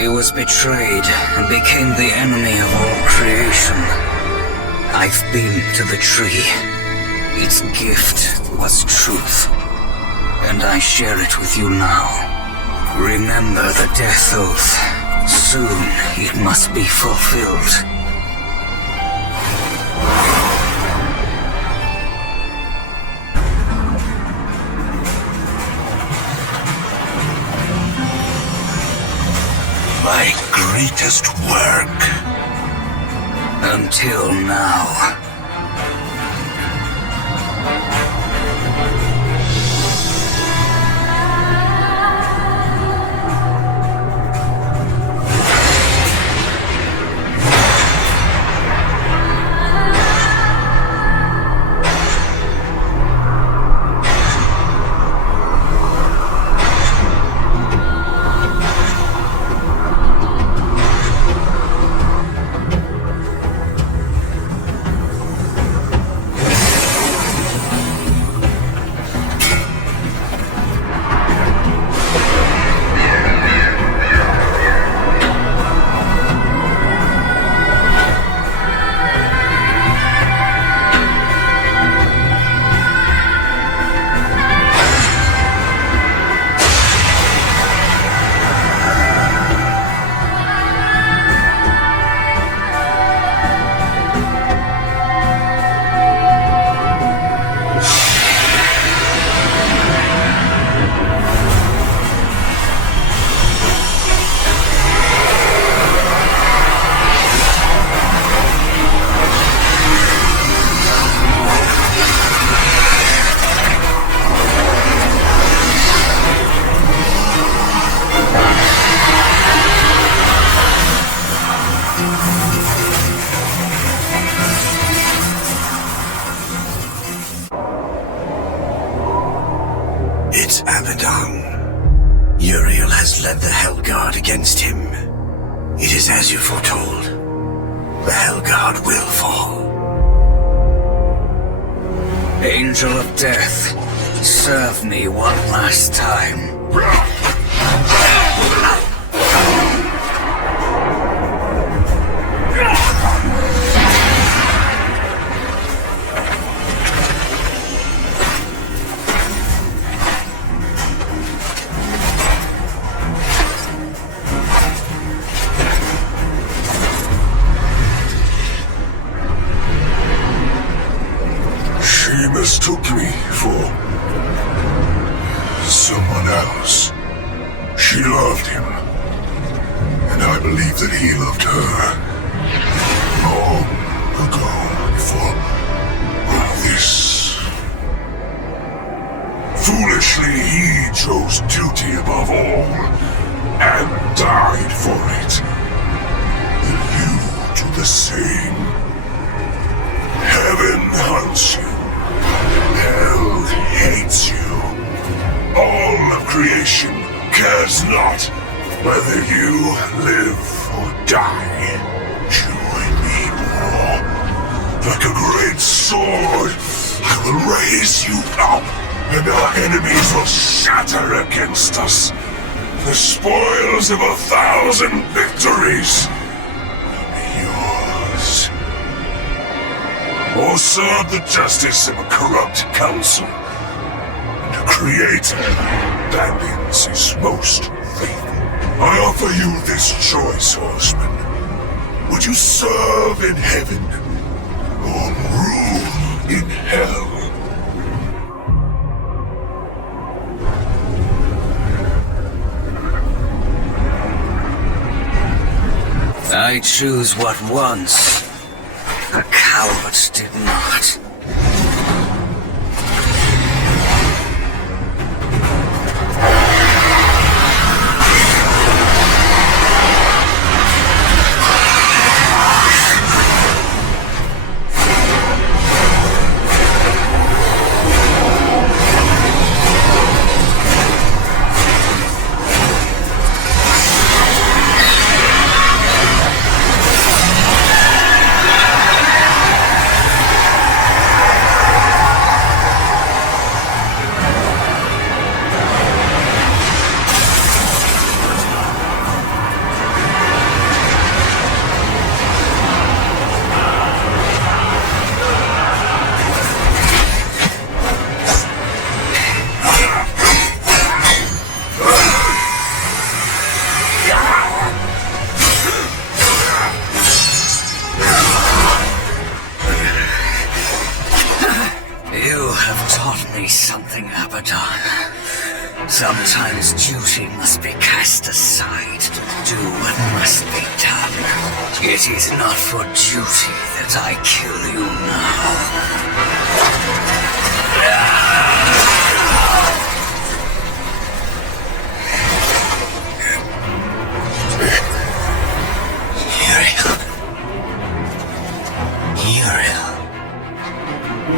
He was betrayed and became the enemy of all creation. I've been to the tree. Its gift was truth, and I share it with you now. Remember the Death Oath. Soon it must be fulfilled. My greatest work. Until now. as you foretold. The Hellguard will fall. Angel of Death, serve me one last time. She mistook me for someone else. She loved him, and I believe that he loved her. Long ago, before all this. Foolishly, he chose duty above all, and died for it. And you do the same. Heaven hunts you. Hell hates you. All of creation cares not whether you live or die. Join me, more. Like a great sword, I will raise you up, and our enemies will shatter against us. The spoils of 1,000 victories will be yours. Or serve the justice of a corrupt council. And a creator abandons his most faithful. I offer you this choice, horseman. Would you serve in heaven or rule in hell? I choose what once the cowards did not. Something, Abaddon. Sometimes duty must be cast aside to do what must be done. It is not for duty that I kill you now. Uriel.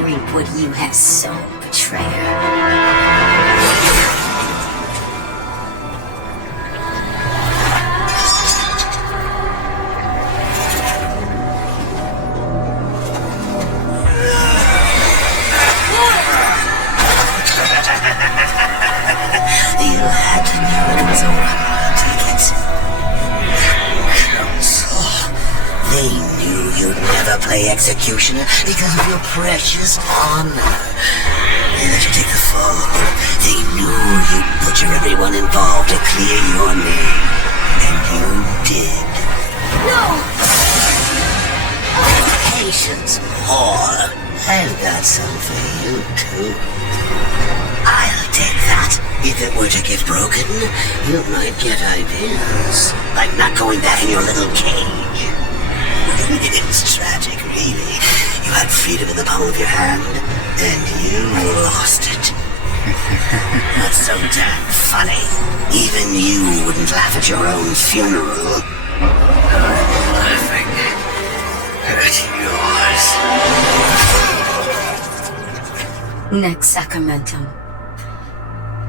Reap what you have sown. Betrayer. You had to know it was a run, take it. Council. They knew you'd never play executioner because of your precious honor. They let you take the fall. They knew you'd butcher everyone involved to clear your name. And you did. No! Patience, whore. I've got some for you, too. I'll take that. If it were to get broken, you might get ideas. Like not going back in your little cage. It's tragic, really. You had freedom in the palm of your hand, and you lost it. That's so damn funny. Even you wouldn't laugh at your own funeral. I'm laughing at yours. Next sacramentum.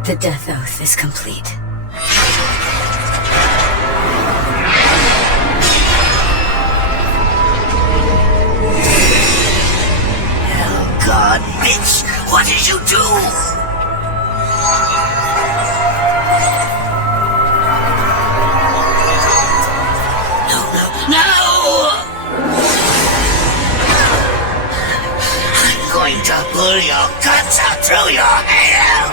The death oath is complete. bitch! What did you do? No! I'm going to pull your guts out through your hair!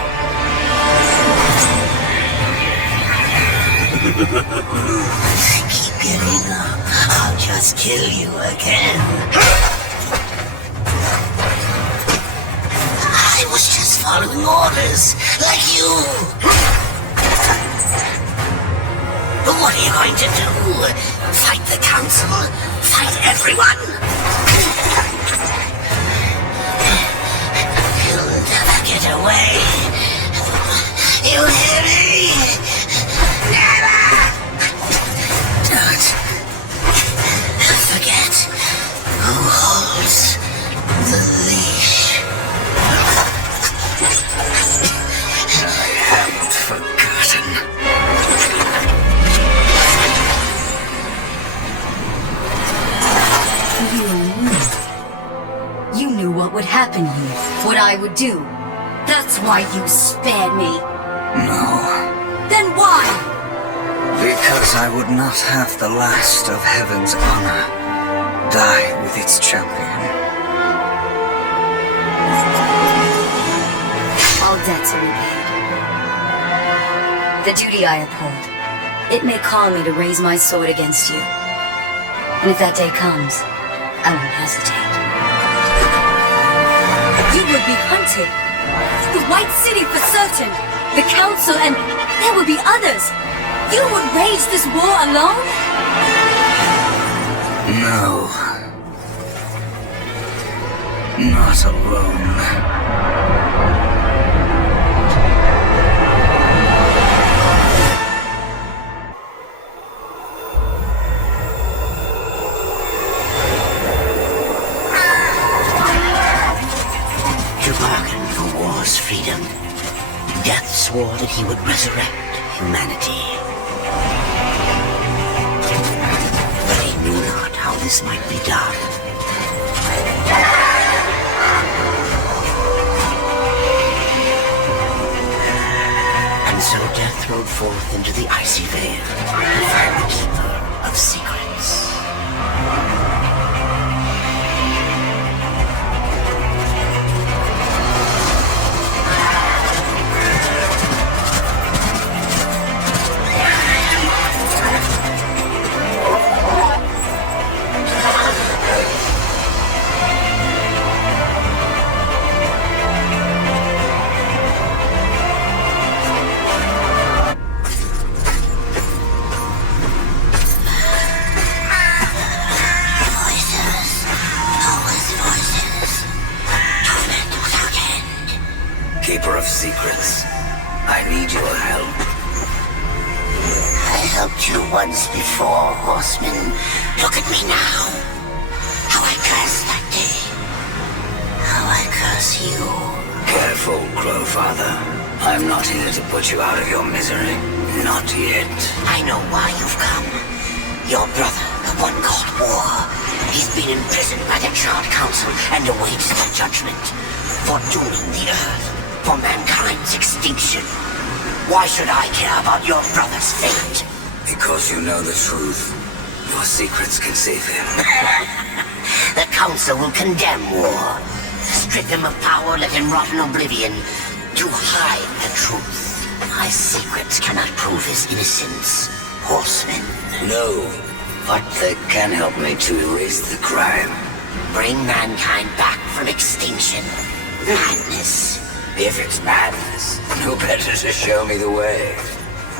Keep getting up. I'll just kill you again. I was just following orders, like you. But what are you going to do? Fight the council? Fight everyone? You'll never get away. You hear me? Never! Don't forget who holds the leash. I haven't forgotten. You knew what would happen here, what I would do. That's why you spared me. No. Then why? Because I would not have the last of heaven's honor die with its champion. All debts are repaid. The duty I uphold, it may call me to raise my sword against you. And if that day comes, I won't hesitate. You will be hunted. The White City for certain. The Council, and there will be others. You would wage this war alone? No. Not alone. You bargained for war's freedom. Death swore that he would resurrect humanity. But he knew not how this might be done. And so Death rode forth into the icy veil to find the Keeper of Secrets. Keeper of Secrets, I need your help. I helped you once before, Horseman. Look at me now. How I cursed that day. How I curse you. Careful, Crowfather. I'm not here to put you out of your misery. Not yet. I know why you've come. Your brother, the one called War. He's been imprisoned by the Charred Council and awaits their judgment for dooming the Earth, for mankind's extinction. Why should I care about your brother's fate? Because you know the truth. Your secrets can save him. The Council will condemn War. Strip him of power, let him rot in oblivion. To hide the truth. My secrets cannot prove his innocence, Horseman. No, but they can help me to erase the crime. Bring mankind back from extinction. Madness. If it's madness, who better to show me the way?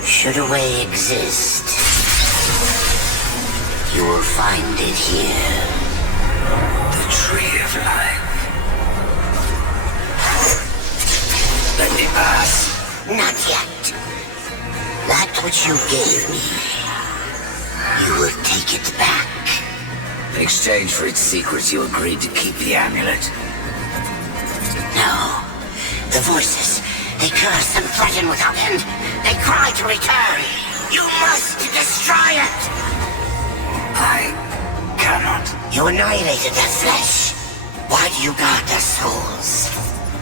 Should a way exist, you will find it here. The Tree of Life. Let me pass. Not yet. That which you gave me, you will take it back. In exchange for its secrets, you agreed to keep the amulet. No. The voices, they curse and threaten without end. They cry to return. You must destroy it. I cannot. You annihilated their flesh. Why do you guard their souls?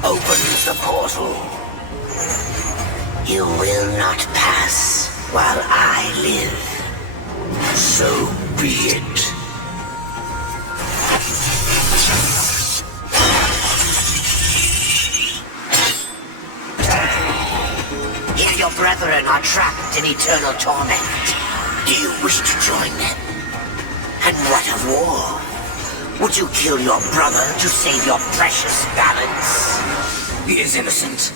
Open the portal. You will not pass while I live. So be it. Here your brethren are trapped in eternal torment. Do you wish to join them? And what of war? Would you kill your brother to save your precious balance? He is innocent.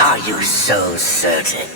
Are you so certain?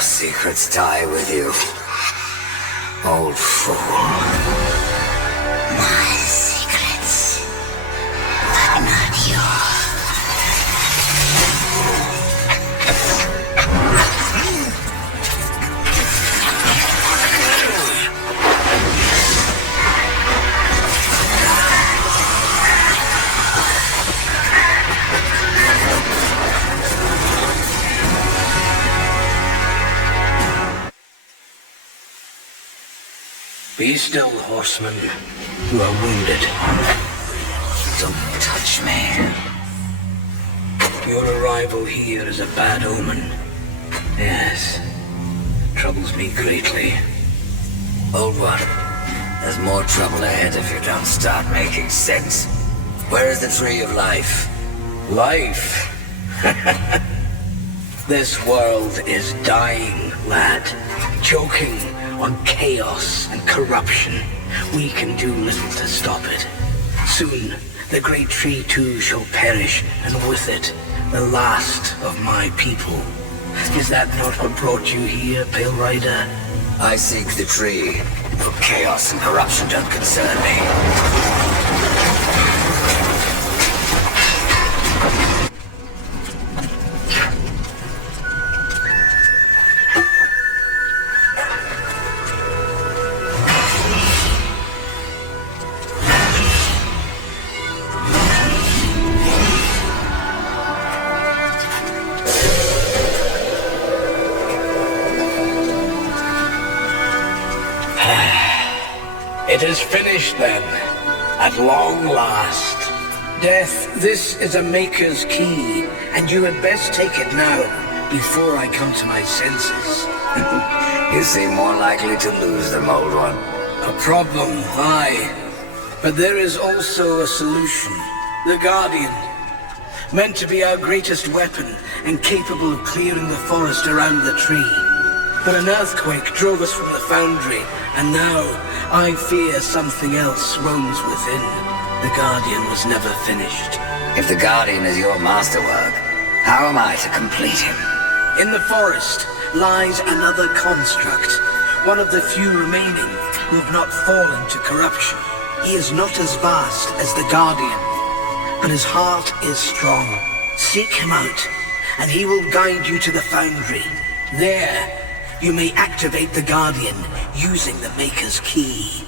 Secrets die with you, old fool. My secrets, but not yours. Be still, horsemen who are wounded. Don't touch me. Your arrival here is a bad omen. Yes, troubles me greatly. Old one, there's more trouble ahead if you don't start making sense. Where is the tree of life? Life? This world is dying, lad. Choking on chaos and corruption. We can do little to stop it. Soon, the great tree too shall perish, and with it, the last of my people. Is that not what brought you here, Pale Rider? I seek the tree, but chaos and corruption don't concern me. It is finished then, at long last. Death, this is a Maker's key, and you had best take it now, before I come to my senses. You seem more likely to lose them, old one. A problem, aye. But there is also a solution. The Guardian. Meant to be our greatest weapon, and capable of clearing the forest around the tree. But an earthquake drove us from the foundry, and now I fear something else roams within. The Guardian was never finished. If the Guardian is your masterwork, how am I to complete him? In the forest lies another construct, one of the few remaining who have not fallen to corruption. He is not as vast as the Guardian, but his heart is strong. Seek him out, and he will guide you to the foundry. There, you may activate the Guardian using the Maker's key.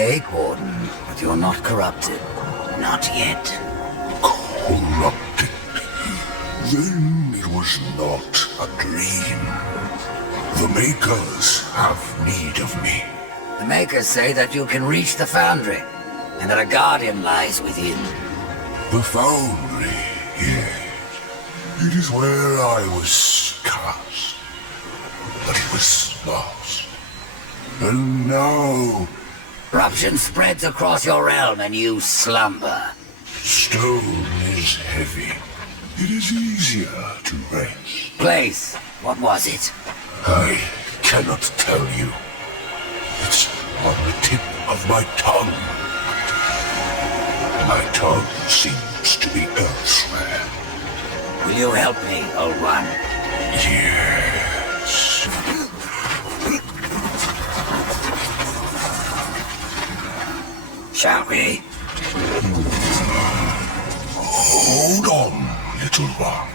mistake, Warden, but you're not corrupted. Not yet. Corrupted? Then it was not a dream. The Makers have need of me. The Makers say that you can reach the Foundry, and that a Guardian lies within. The Foundry, yes. It is where I was cast. But it was lost. And now... Corruption spreads across your realm and you slumber. Stone is heavy. It is easier to rest. Place, what was it? I cannot tell you. It's on the tip of my tongue. My tongue seems to be elsewhere. Will you help me, old one? Yes. Shall we? Hold on, little one.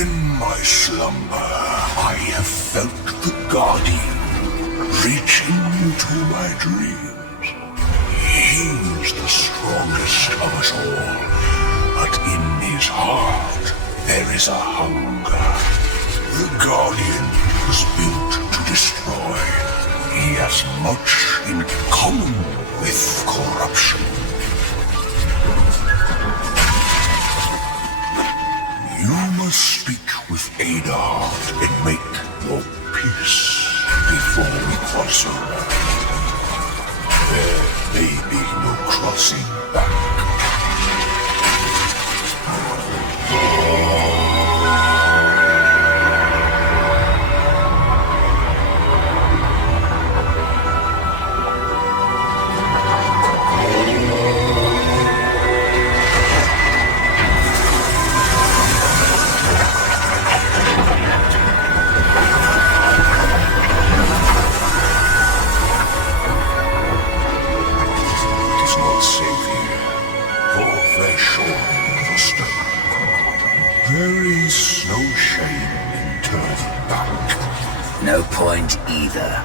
In my slumber, I have felt the Guardian reaching into my dreams. He's the strongest of us all, but in his heart there is a hunger. The Guardian was built to destroy. He has much in common with corruption. You must speak with Adar and make your peace before we cross over. There may be no crossing back. There is no shame in turning back. No point either.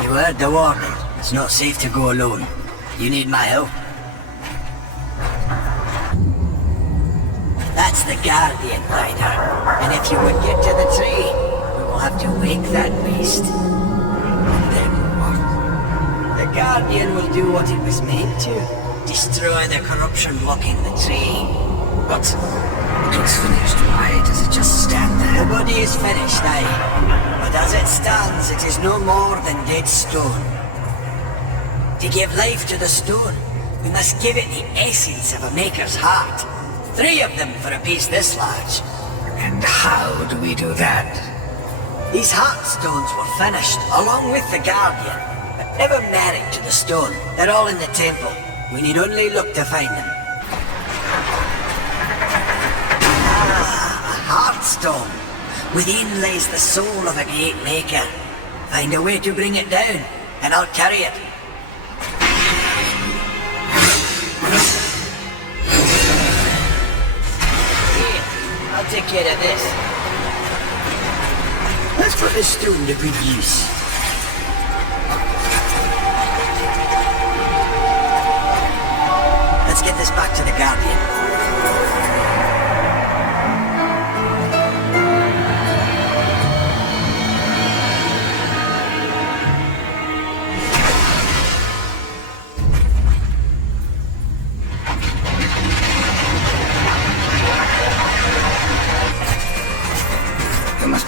You heard the warning. It's not safe to go alone. You need my help. That's the Guardian Rider. And if you would get to the tree, we will have to wake that beast. And then what? The Guardian will do what it was meant to. Destroy the corruption blocking the tree. But it looks finished. Why does it just stand there? The body is finished, aye. But as it stands, it is no more than dead stone. To give life to the stone, we must give it the essence of a maker's heart. 3 of them for a piece this large. And how do we do that? These heart stones were finished, along with the Guardian, but never married to the stone. They're all in the temple. We need only look to find them. Heartstone. Within lays the soul of a great maker. Find a way to bring it down, and I'll carry it. Here, I'll take care of this. Let's put this stone to good use. Let's get this back to the Guardian.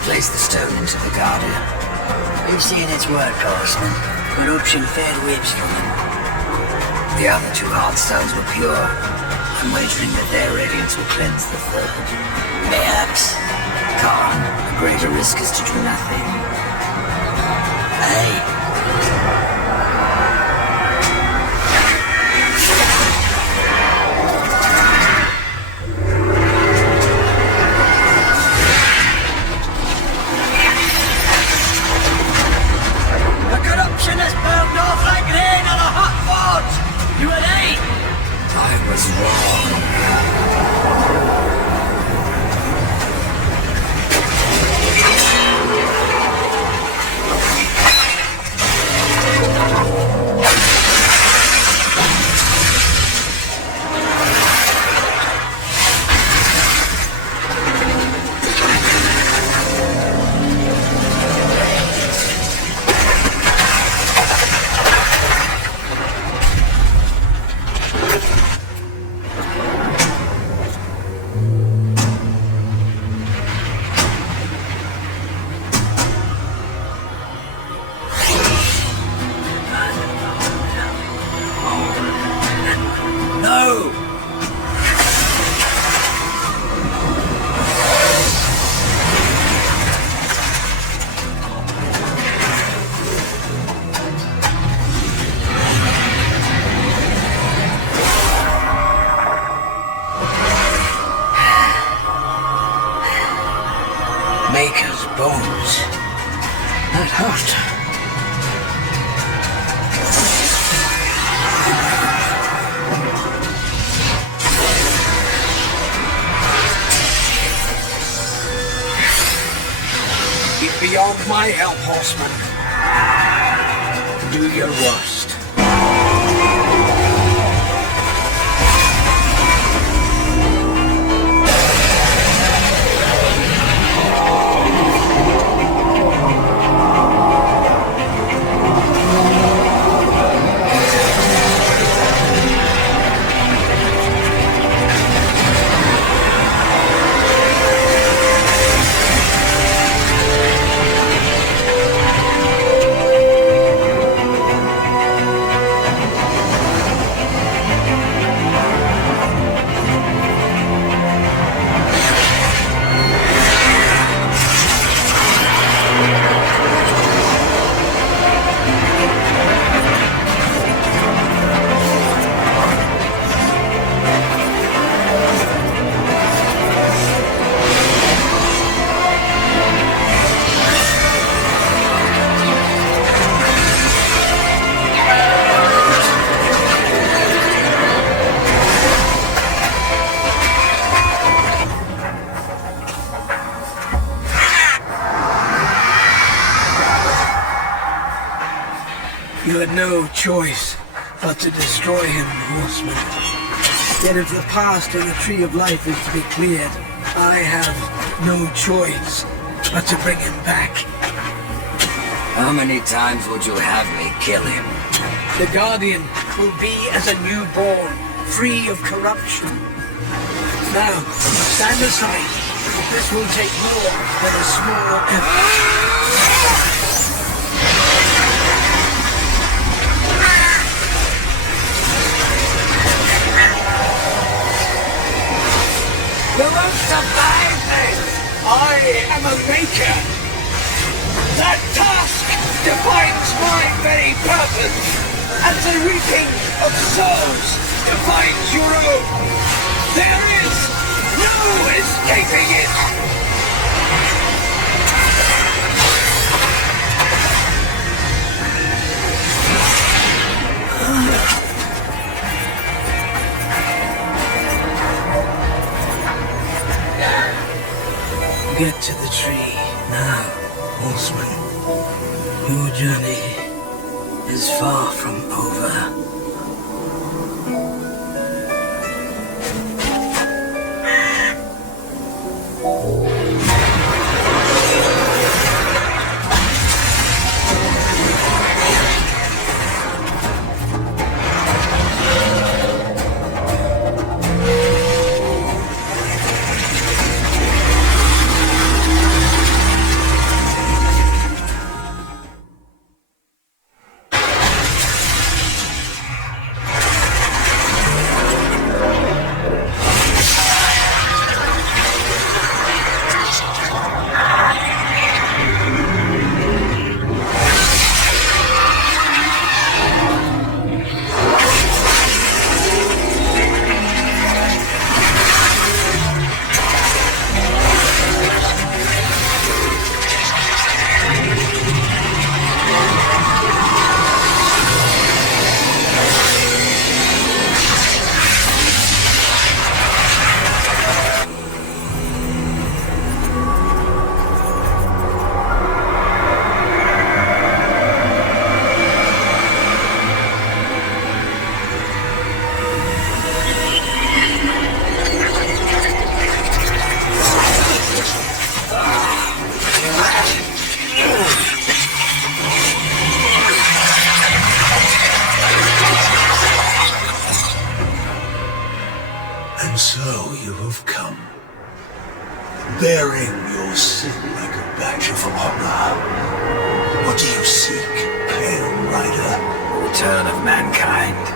Place the stone into the Guardian. We've seen its work, Horseman. Corruption fed waves from it. The other 2 heartstones were pure. I'm wagering that their radiance will cleanse the 3rd. Perhaps. Khan, the greater risk is to do nothing. Aye. You will hurt. Get beyond my help, horseman. Do your worst. You had no choice but to destroy him, horseman. Yet if the past in the Tree of Life is to be cleared, I have no choice but to bring him back. How many times would you have me kill him? The Guardian will be as a newborn, free of corruption. Now, stand aside. This will take more than a small effort. You won't survive this! I am a maker. That task defines my very purpose, and the reaping of souls defines your own. There is no escaping it. Get to the tree now, horseman. Your journey is far from over. And so you have come, bearing your sin like a badge of honor. What do you seek, pale rider? The return of mankind.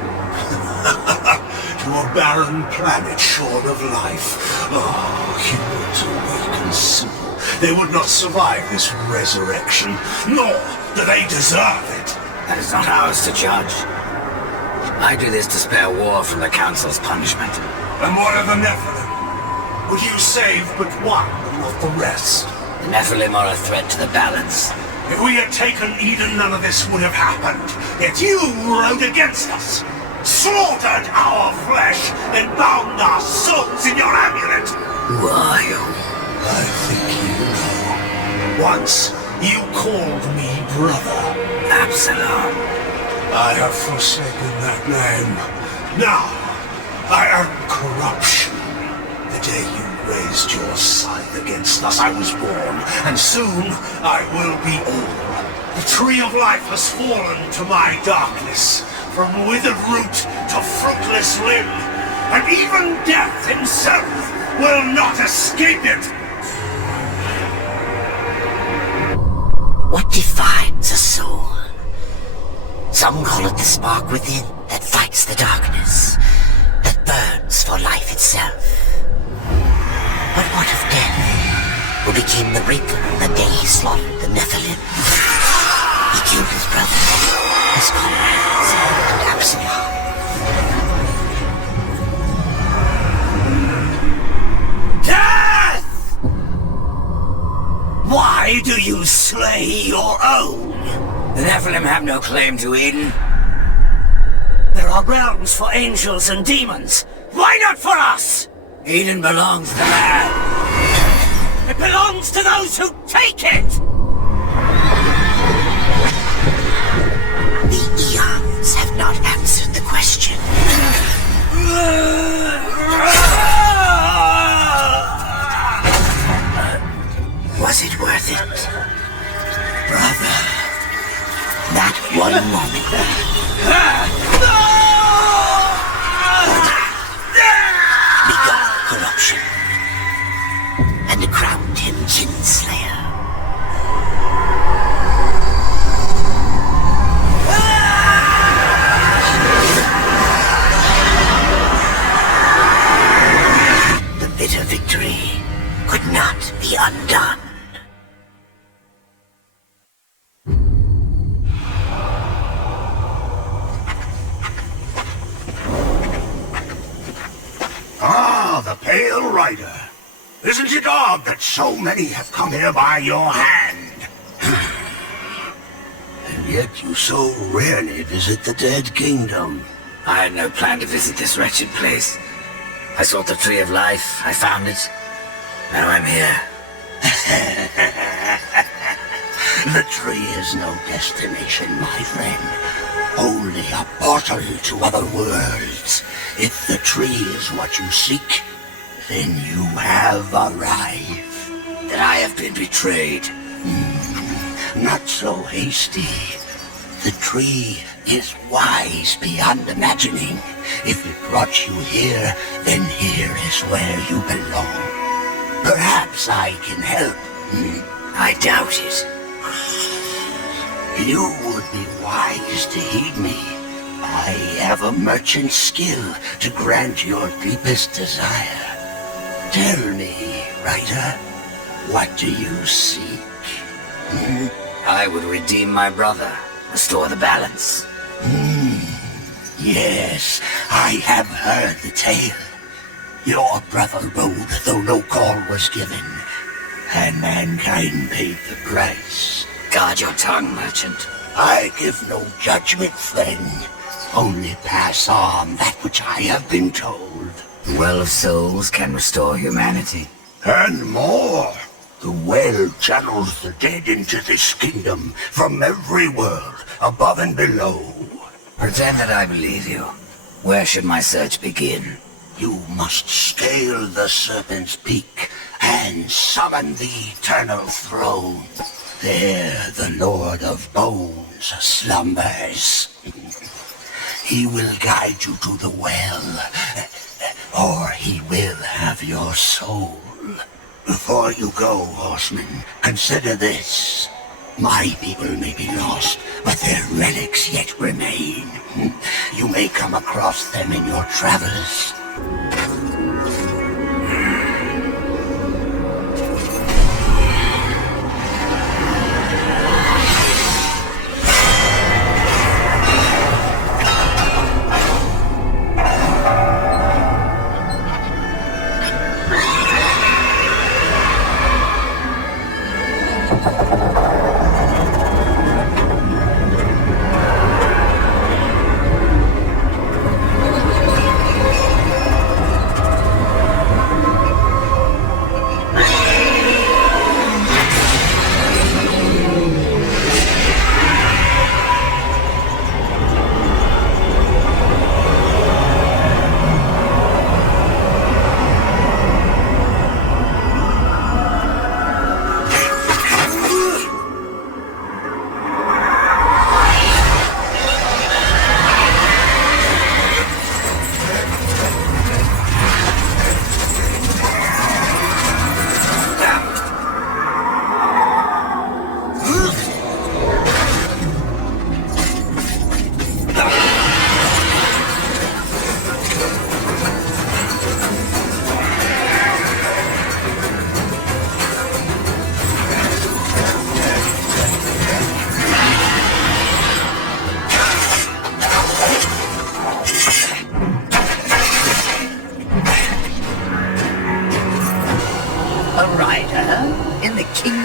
To a barren planet shorn of life. Oh, humans are weak and simple. They would not survive this resurrection, nor do they deserve it. That is not ours to judge. I do this to spare war from the Council's punishment. And what of the Nephilim? Would you save but one and not the rest? The Nephilim are a threat to the balance. If we had taken Eden, none of this would have happened. Yet you rode against us, slaughtered our flesh, and bound our souls in your amulet. Who are you? I think you know. Once, you called me brother. Absalom. I have forsaken that name. Now, I earn corruption. The day you raised your scythe against us, I was born, and soon I will be old. The tree of life has fallen to my darkness, from withered root to fruitless limb, and even death himself will not escape it. What defines a soul? Some call it the spark within that fights the darkness, that burns for life itself. But what of death, who became the Reaper the day he slaughtered the Nephilim? He killed his brothers, his comrades, and Absalom. Death! Why do you slay your own? The Nephilim have no claim to Eden. There are realms for angels and demons. Why not for us? Eden belongs to man. It belongs to those who take it! The eons have not answered the question. Was it worth it? Brother, that one moment. Begot corruption, and crowned him Kinslayer. The bitter victory could not be undone. Ah, the Pale Rider. Isn't it odd that so many have come here by your hand? And yet you so rarely visit the Dead Kingdom. I had no plan to visit this wretched place. I sought the Tree of Life, I found it. Now I'm here. The tree is no destination, my friend. Only a portal to other worlds. If the tree is what you seek, then you have arrived. That I have been betrayed. Not so hasty. The tree is wise beyond imagining. If it brought you here, then here is where you belong. Perhaps I can help. I doubt it. You would be wise to heed me. I have a merchant's skill to grant your deepest desire. Tell me, writer, what do you seek? I would redeem my brother, restore the balance. Yes, I have heard the tale. Your brother rode though no call was given, and mankind paid the price. Guard your tongue, merchant. I give no judgment, friend. Only pass on that which I have been told. The Well of Souls can restore humanity. And more. The well channels the dead into this kingdom from every world, above and below. Pretend that I believe you. Where should my search begin? You must scale the Serpent's Peak and summon the Eternal Throne. There the Lord of Bones slumbers. He will guide you to the well, or he will have your soul. Before you go, horseman, consider this. My people may be lost, but their relics yet remain. You may come across them in your travels.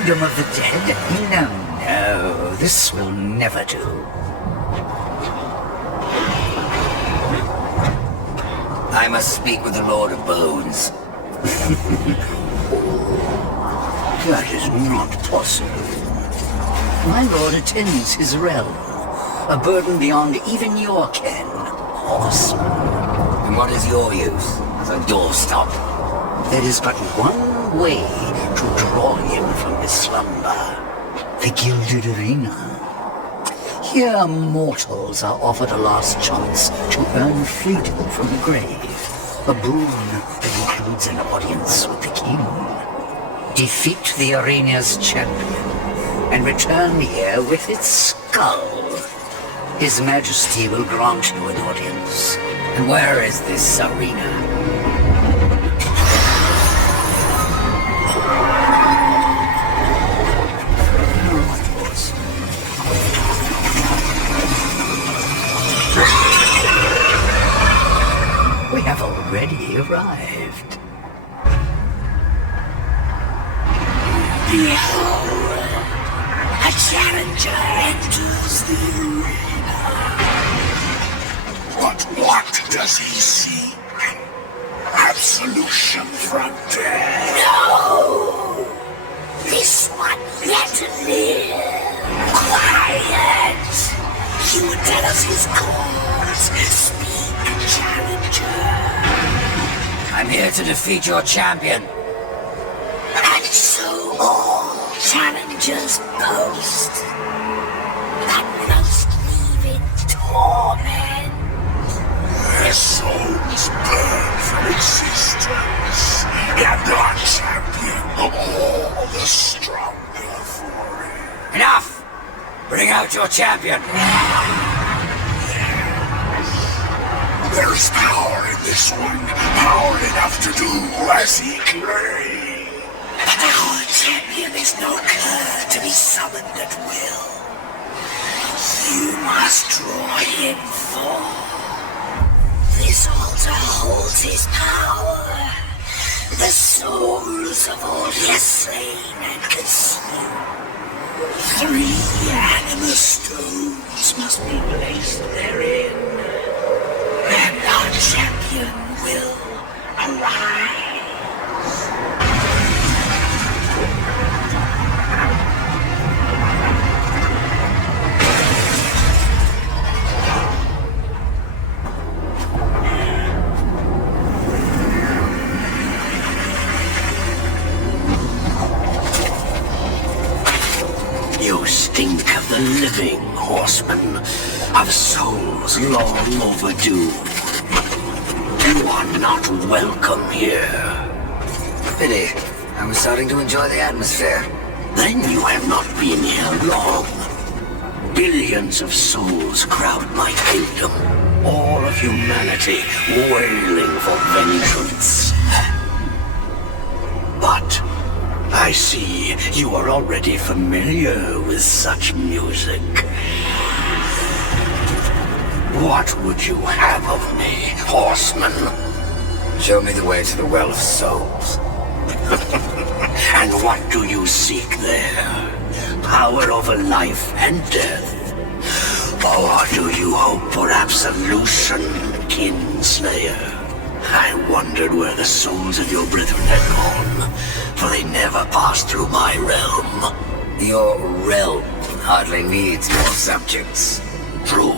kingdom of the dead? No, this will never do. I must speak with the Lord of Bones. That is not possible. My lord attends his realm, a burden beyond even your ken, horseman. And what is your use as a doorstop? There is but one way to draw him from his slumber. The Gilded Arena. Here mortals are offered a last chance to earn freedom from the grave. A boon that includes an audience with the king. Defeat the arena's champion and return here with its skull. His Majesty will grant you an audience. And where is this arena? We have already arrived. Behold, a challenger enters the arena. But what does he seek? Absolution from death. No! This one yet to live. Quiet! He would tell us his cause. Speak, challenger. I'm here to defeat your champion. And so all challengers boast, but most leave in torment. Their souls burn from existence, and our champion all the stronger for it. Enough! Bring out your champion. There is power in this one, power enough to do as he claims. But our champion is no cur to be summoned at will. You must draw him forth. This altar holds his power. The souls of all he has slain and consumed. 3 animal stones must be placed therein. And our champion will arise. You stink of the living, horseman, of souls long overdue. You are not welcome here. Pity. I was starting to enjoy the atmosphere. Then you have not been here long. Billions of souls crowd my kingdom. All of humanity wailing for vengeance. But I see you are already familiar with such music. What would you have of me, horseman? Show me the way to the Well of Souls. And what do you seek there? Power over life and death? Or do you hope for absolution, kinslayer? I wondered where the souls of your brethren had gone, for they never passed through my realm. Your realm hardly needs more subjects. True.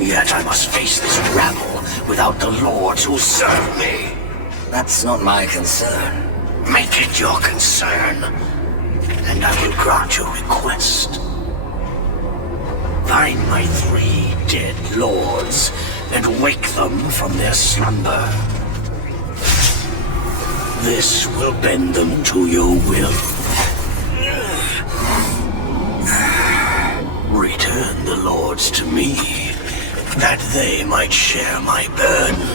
Yet I must face this rabble without the lords who serve me. That's not my concern. Make it your concern, and I will grant your request. Find my 3 dead lords and wake them from their slumber. This will bend them to your will. Return the lords to me, that they might share my burden.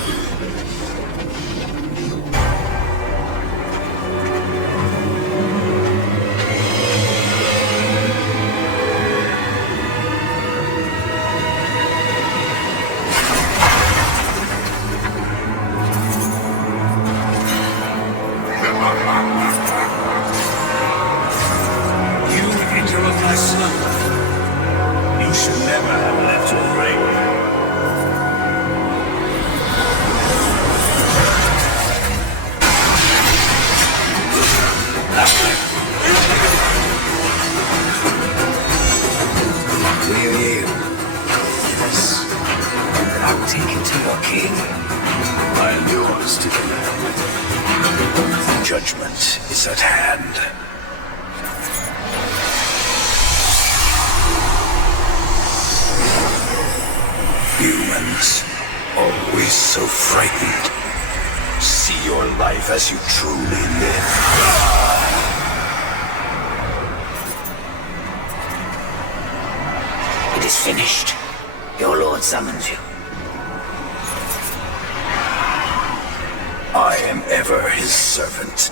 judgment is at hand. Humans, always so frightened. See your life as you truly live. It is finished. Your lord summons you. I am ever his servant.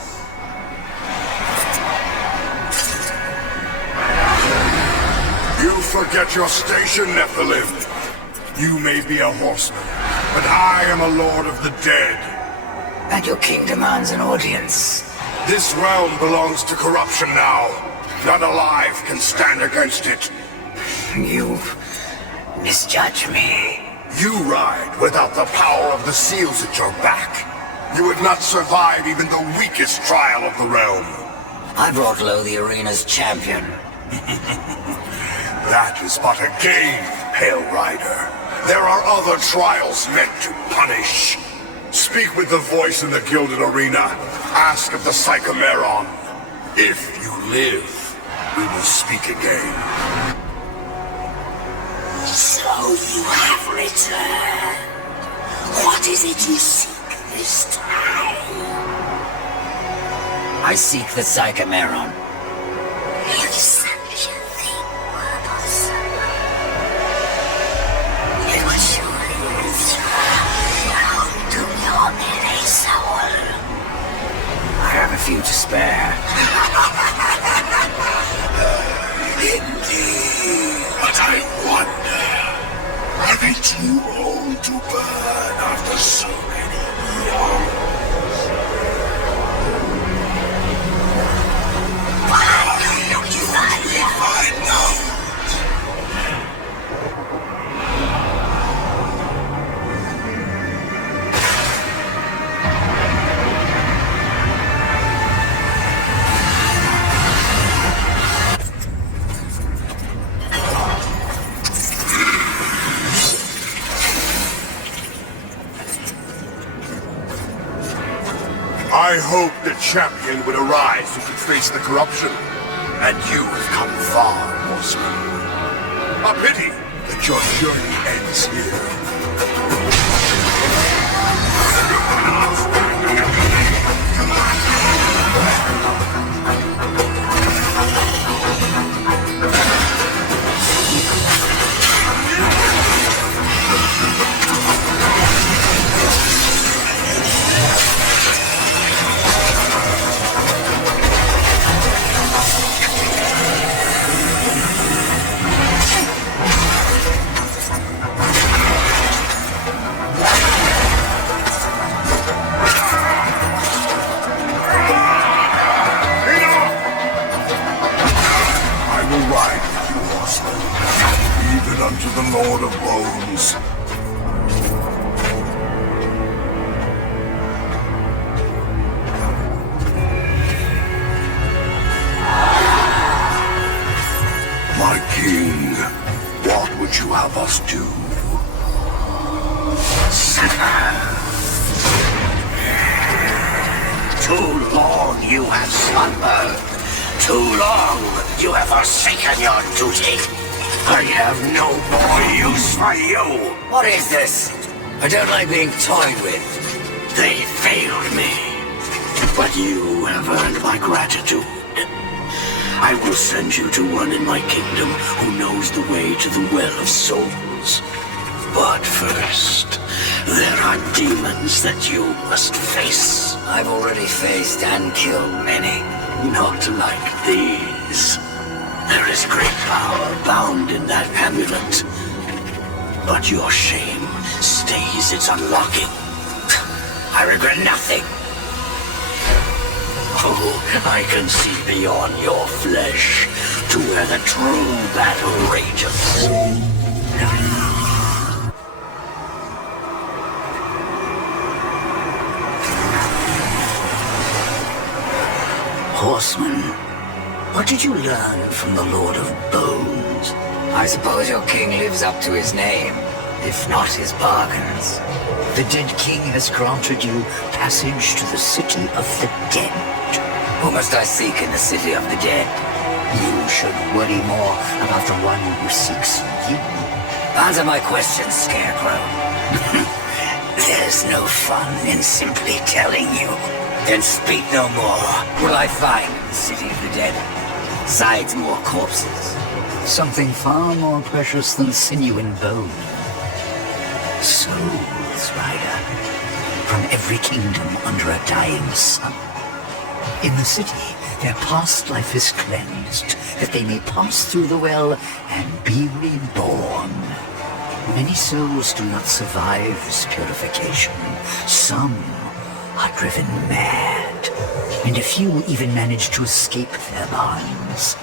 You forget your station, Nephilim. You may be a horseman, but I am a lord of the dead. And your king demands an audience. This realm belongs to corruption now. None alive can stand against it. You misjudge me. You ride without the power of the seals at your back. You would not survive even the weakest trial of the realm. I brought low the arena's champion. That is but a game, Pale Rider. There are other trials meant to punish. Speak with the voice in the Gilded Arena. Ask of the Psychomeron. If you live, we will speak again. So you have returned. What is it you seek this time? I seek the Psychomeron. If such a thing were possible, it would surely return to your very soul. I have a few to spare. Indeed, but I wonder, are they too old to burn after so many years? I know. I hoped a champion would arise who could face the corruption. And you have come far, horseman. A pity that your journey ends here. Unto the Lord of Bones. My king, what would you have us do? Too long you have slumbered. Too long you have forsaken your duty. I have no more use for you! What is this? I don't like being toyed with. They failed me. But you have earned my gratitude. I will send you to one in my kingdom who knows the way to the Well of Souls. But first, there are demons that you must face. I've already faced and killed many. Not like these. There is great power bound in that amulet. But your shame stays its unlocking. I regret nothing. Oh, I can see beyond your flesh to where the true battle rages. Horseman, what did you learn from the Lord of Bones? I suppose your king lives up to his name. if not his bargains. The dead king has granted you passage to the city of the dead. Who must I seek in the city of the dead? You should worry more about the one who seeks you. Answer my question, Scarecrow. There's no fun in simply telling you. Then speak no more. Will I find in the city of the dead? Besides more corpses. Something far more precious than sinew and bone. Souls, Rider. From every kingdom under a dying sun. In the city, their past life is cleansed, that they may pass through the well and be reborn. Many souls do not survive this purification. Some are driven mad, and a few even manage to escape their bonds.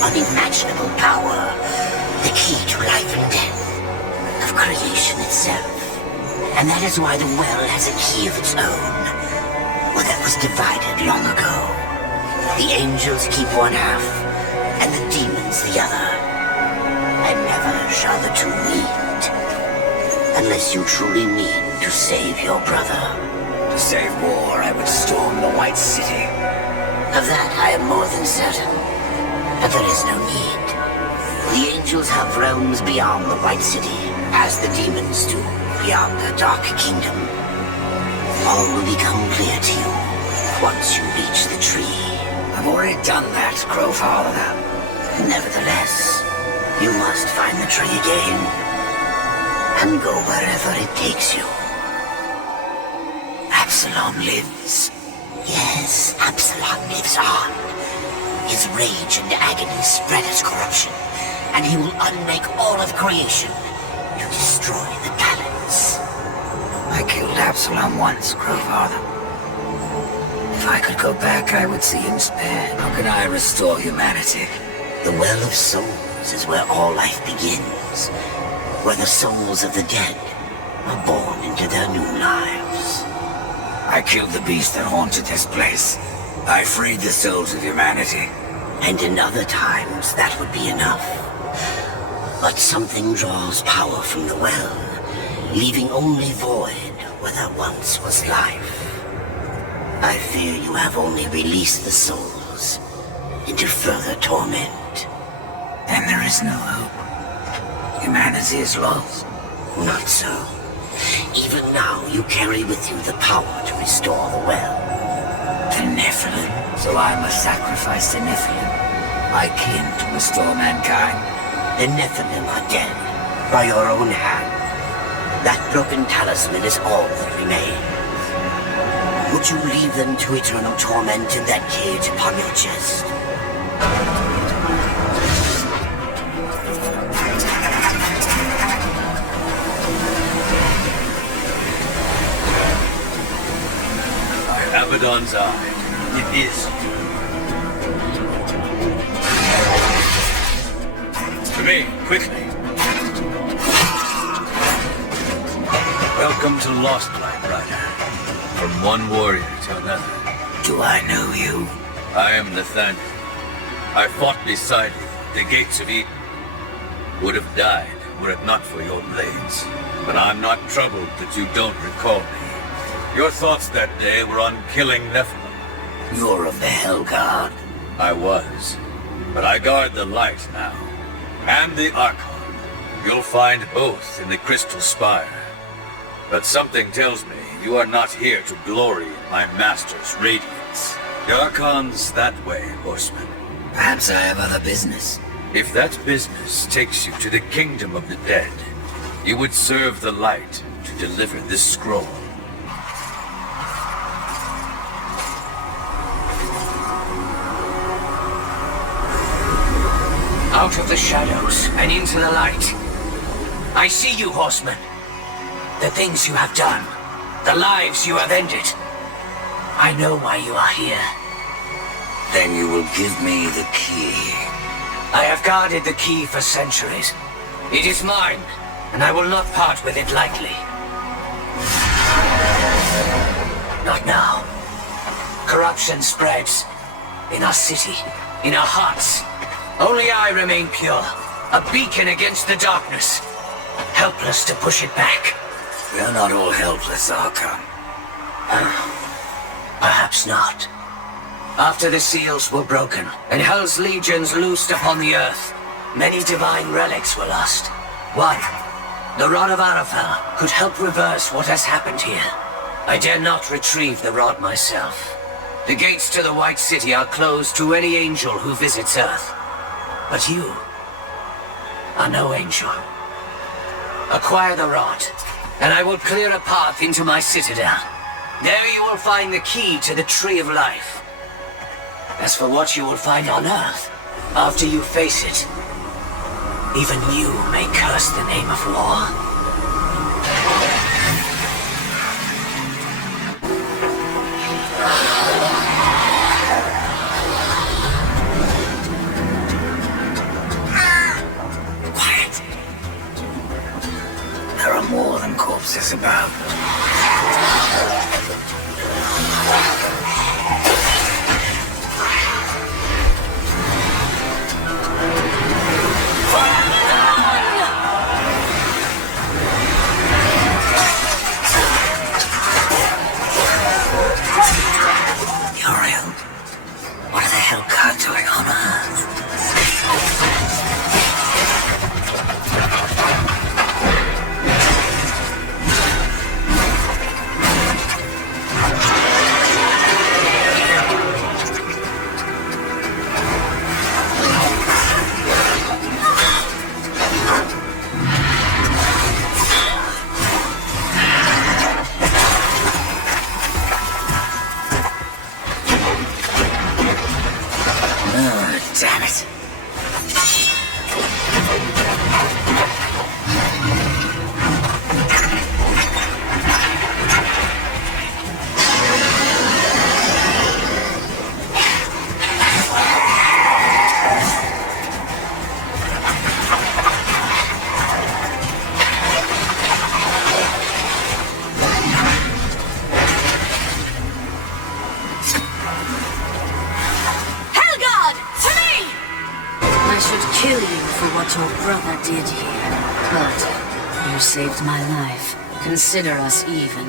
Unimaginable power, the key to life and death, of creation itself. And that is why the well has a key of its own, or that was divided long ago. The angels keep one half, and the demons the other. And never shall the two meet, unless you truly mean to save your brother. To save war, I would storm the White City. Of that I am more than certain. But there is no need. The angels have realms beyond the White City, as the demons do beyond the Dark Kingdom. All will become clear to you once you reach the tree. I've already done that, Crowfather. Nevertheless, you must find the tree again, and go wherever it takes you. Absalom lives. Yes, Absalom lives on. His rage and agony spread as corruption, and he will unmake all of creation to destroy the talents. I killed Absalom once, Crowfather. If I could go back, I would see him spared. How can I restore humanity? The Well of Souls is where all life begins, where the souls of the dead are born into their new lives. I killed the beast that haunted this place. I freed the souls of humanity. And in other times, that would be enough. But something draws power from the well, leaving only void where there once was life. I fear you have only released the souls into further torment. Then there is no hope. Humanity is lost. Not so. Even now, you carry with you the power to restore the well. The Nephilim. So I must sacrifice the Nephilim, my kin, to restore mankind. The Nephilim are dead, by your own hand. That broken talisman is all that remains. Would you leave them to eternal torment in that cage upon your chest? Abaddon's eye. It is. To me, quickly. Welcome to Lost Light, Rider. from one warrior to another. Do I know you? I am Nathaniel. I fought beside you, the gates of Eden. Would have died were it not for your blades. But I'm not troubled that you don't recall me. Your thoughts that day were on killing Nephilim. You're of the Hellguard. I was. But I guard the light now. And the Archon. You'll find both in the Crystal Spire. But something tells me you are not here to glory in my master's radiance. The Archon's that way, Horseman. Perhaps I have other business. If that business takes you to the kingdom of the dead, you would serve the light to deliver this scroll. Out of the shadows and into the light. I see you, Horseman. The things you have done. The lives you have ended. I know why you are here. Then you will give me the key. I have guarded the key for centuries. It is mine, and I will not part with it lightly. Not now. Corruption spreads. In our city, in our hearts. Only I remain pure. A beacon against the darkness. Helpless to push it back. We're not all helpless, Archon. Perhaps not. After the seals were broken, and Hell's legions loosed upon the earth, many divine relics were lost. One, the Rod of Arafel, could help reverse what has happened here. I dare not retrieve the rod myself. The gates to the White City are closed to any angel who visits Earth. But you are no angel. Acquire the rod, and I will clear a path into my citadel. There you will find the key to the Tree of Life. As for what you will find on Earth, after you face it, even you may curse the name of war. Quiet. There are more than corpses about. Uriel, what are the Hellguard doing on Earth? Damn it. Kill you for what your brother did here. But you saved my life. Consider us even.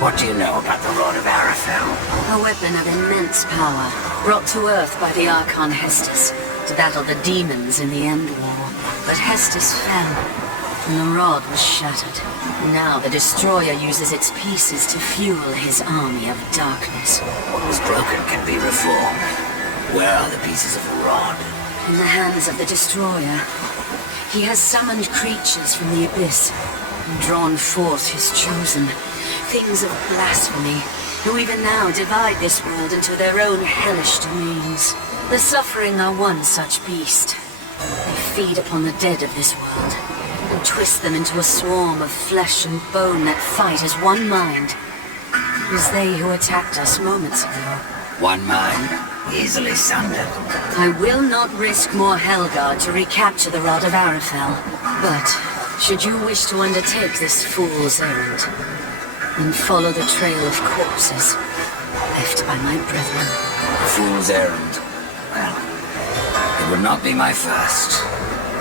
What do you know about the Rod of Arafel? A weapon of immense power, brought to Earth by the Archon Hestus to battle the demons in the End War. But Hestus fell, and the rod was shattered. Now the Destroyer uses its pieces to fuel his army of darkness. What was broken can be reformed. Where are the pieces of the rod? In the hands of the Destroyer. He has summoned creatures from the abyss and drawn forth his chosen, things of blasphemy, who even now divide this world into their own hellish domains. The Suffering are one such beast. They feed upon the dead of this world and twist them into a swarm of flesh and bone that fight as one mind. It was they who attacked us moments ago. One mind, easily sundered. I will not risk more Hellguard to recapture the Rod of Arafel. But, should you wish to undertake this fool's errand, and follow the trail of corpses left by my brethren. A fool's errand. Well, it would not be my first.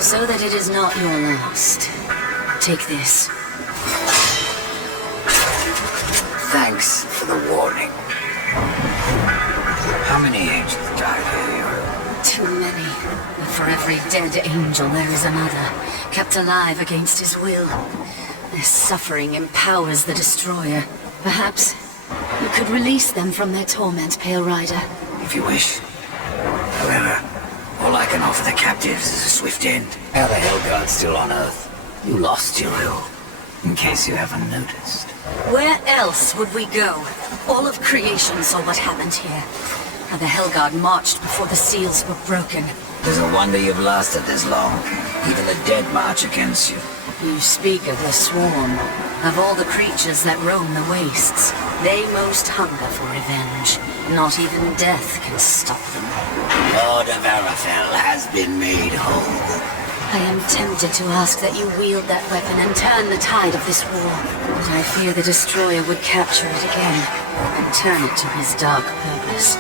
So that it is not your last. Take this. Thanks for the warning. How many angels died here? Too many. But for every dead angel there is another, kept alive against his will. Their suffering empowers the destroyer. Perhaps you could release them from their torment, Pale Rider. If you wish. However, all I can offer the captives is a swift end. Are the Hellguards still on Earth? You lost your will, in case you haven't noticed. Where else would we go? All of creation saw what happened here. How the Hellguard marched before the seals were broken. There's a wonder you've lasted this long. Even the dead march against you. You speak of the Swarm. Of all the creatures that roam the wastes, they most hunger for revenge. Not even death can stop them. Lord of Arafel has been made whole. I am tempted to ask that you wield that weapon and turn the tide of this war. But I fear the Destroyer would capture it again and turn it to his dark purpose.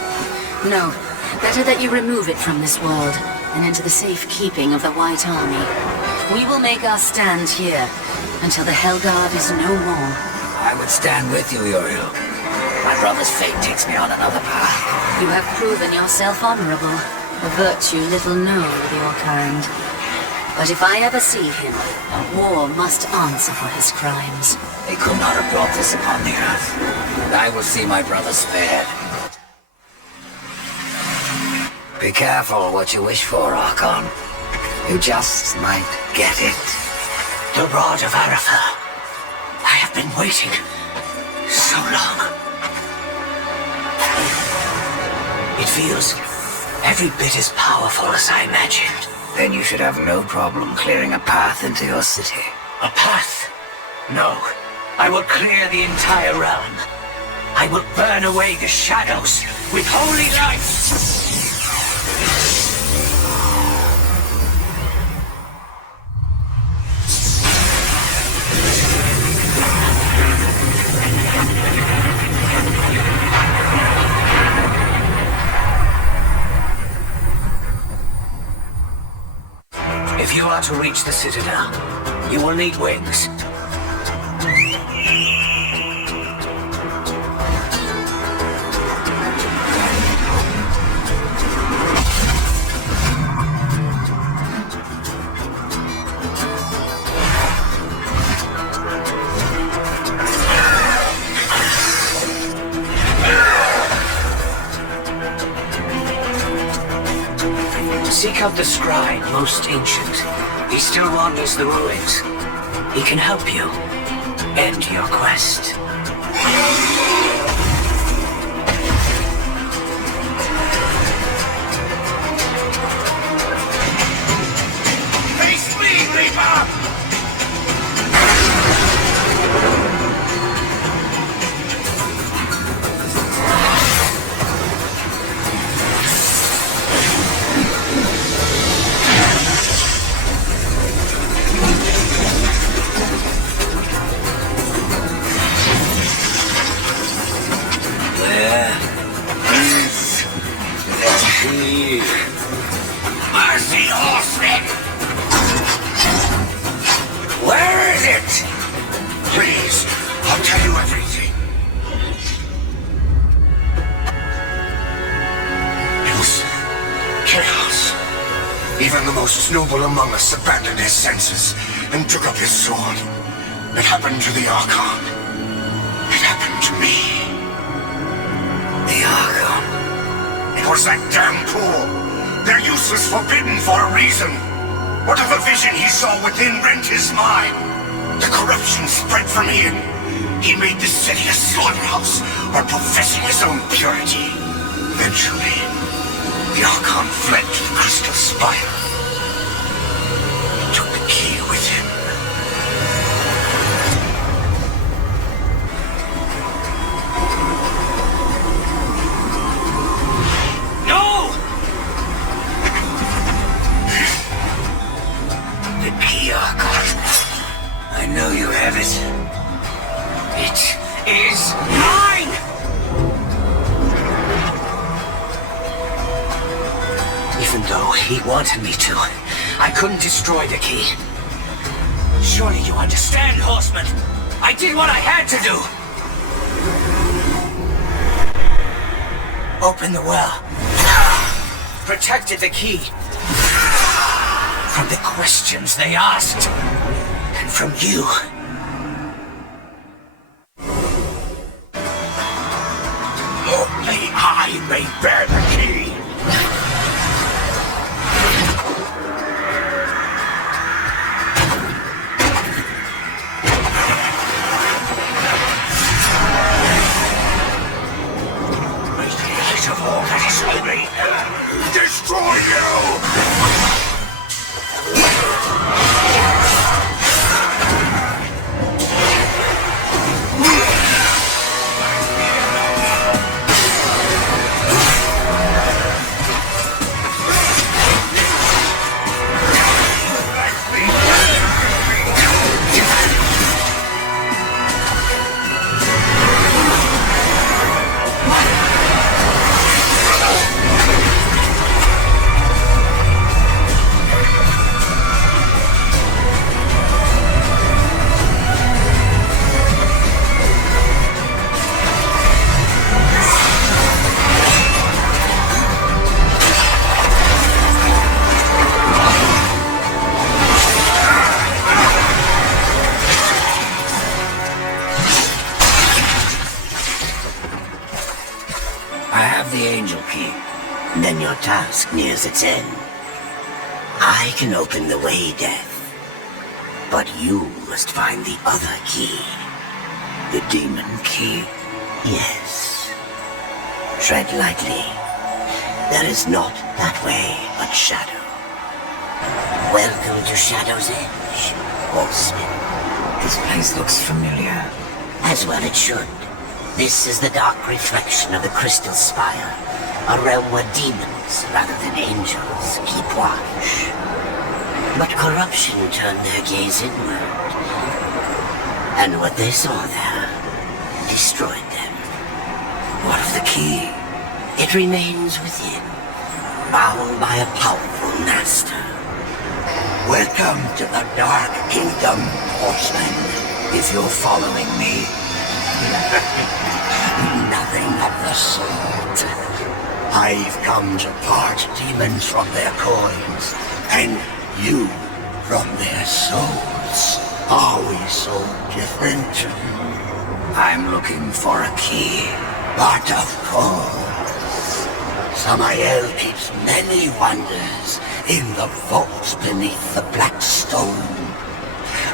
No, better that you remove it from this world and into the safekeeping of the White Army. We will make our stand here until the Hellguard is no more. I would stand with you, Uriel. My brother's fate takes me on another path. You have proven yourself honorable, a virtue little known with your kind. But if I ever see him, war must answer for his crimes. They could not have brought this upon the earth. I will see my brother spared. Be careful what you wish for, Archon. You just might get it. The Rod of Arafel. I have been waiting so long. It feels every bit as powerful as I imagined. Then you should have no problem clearing a path into your city. A path? No. I will clear the entire realm. I will burn away the shadows with holy light. If you are to reach the Citadel, you will need wings. Seek out the scribe, most ancient. He still wanders the ruins. He can help you end your quest. Face me, Reaper! Mercy, horseman! Where is it? Please, I'll tell you everything. It was chaos. Even the most noble among us abandoned his senses and took up his sword. It happened to the Archon. It happened to me. The Archon? It was that damn pool. Their use was forbidden for a reason. What of a vision he saw within rent his mind? The corruption spread from him. He made the city a slaughterhouse while professing his own purity. Eventually, the Archon fled to the Crystal Spire. He took the key with him. I know you have it. It ago, he wanted me to. I couldn't destroy the key. Surely you understand, Horseman. I did what I had to do. Opened the well. Protected the key. From the questions they asked. And from you. Only I may bear the key. Of all that is holy, destroy The angel key, and then your task nears its end. I can open the way, Death, but you must find the other key. The demon key? Yes. Tread lightly. There is not that way but shadow. Welcome to Shadow's Edge, Horseman. This place looks familiar. As well it should. This is the dark reflection of the Crystal Spire, a realm where demons, rather than angels, keep watch. But corruption turned their gaze inward, and what they saw there destroyed them. What of the key? It remains within, bound by a powerful master. Welcome to the Dark Kingdom, Horseman. If you're following me. Nothing of the sort. I've come to part demons from their coins, and you from their souls. Are we so different? I'm looking for a key. But of course, Samael keeps many wonders in the vaults beneath the black stone.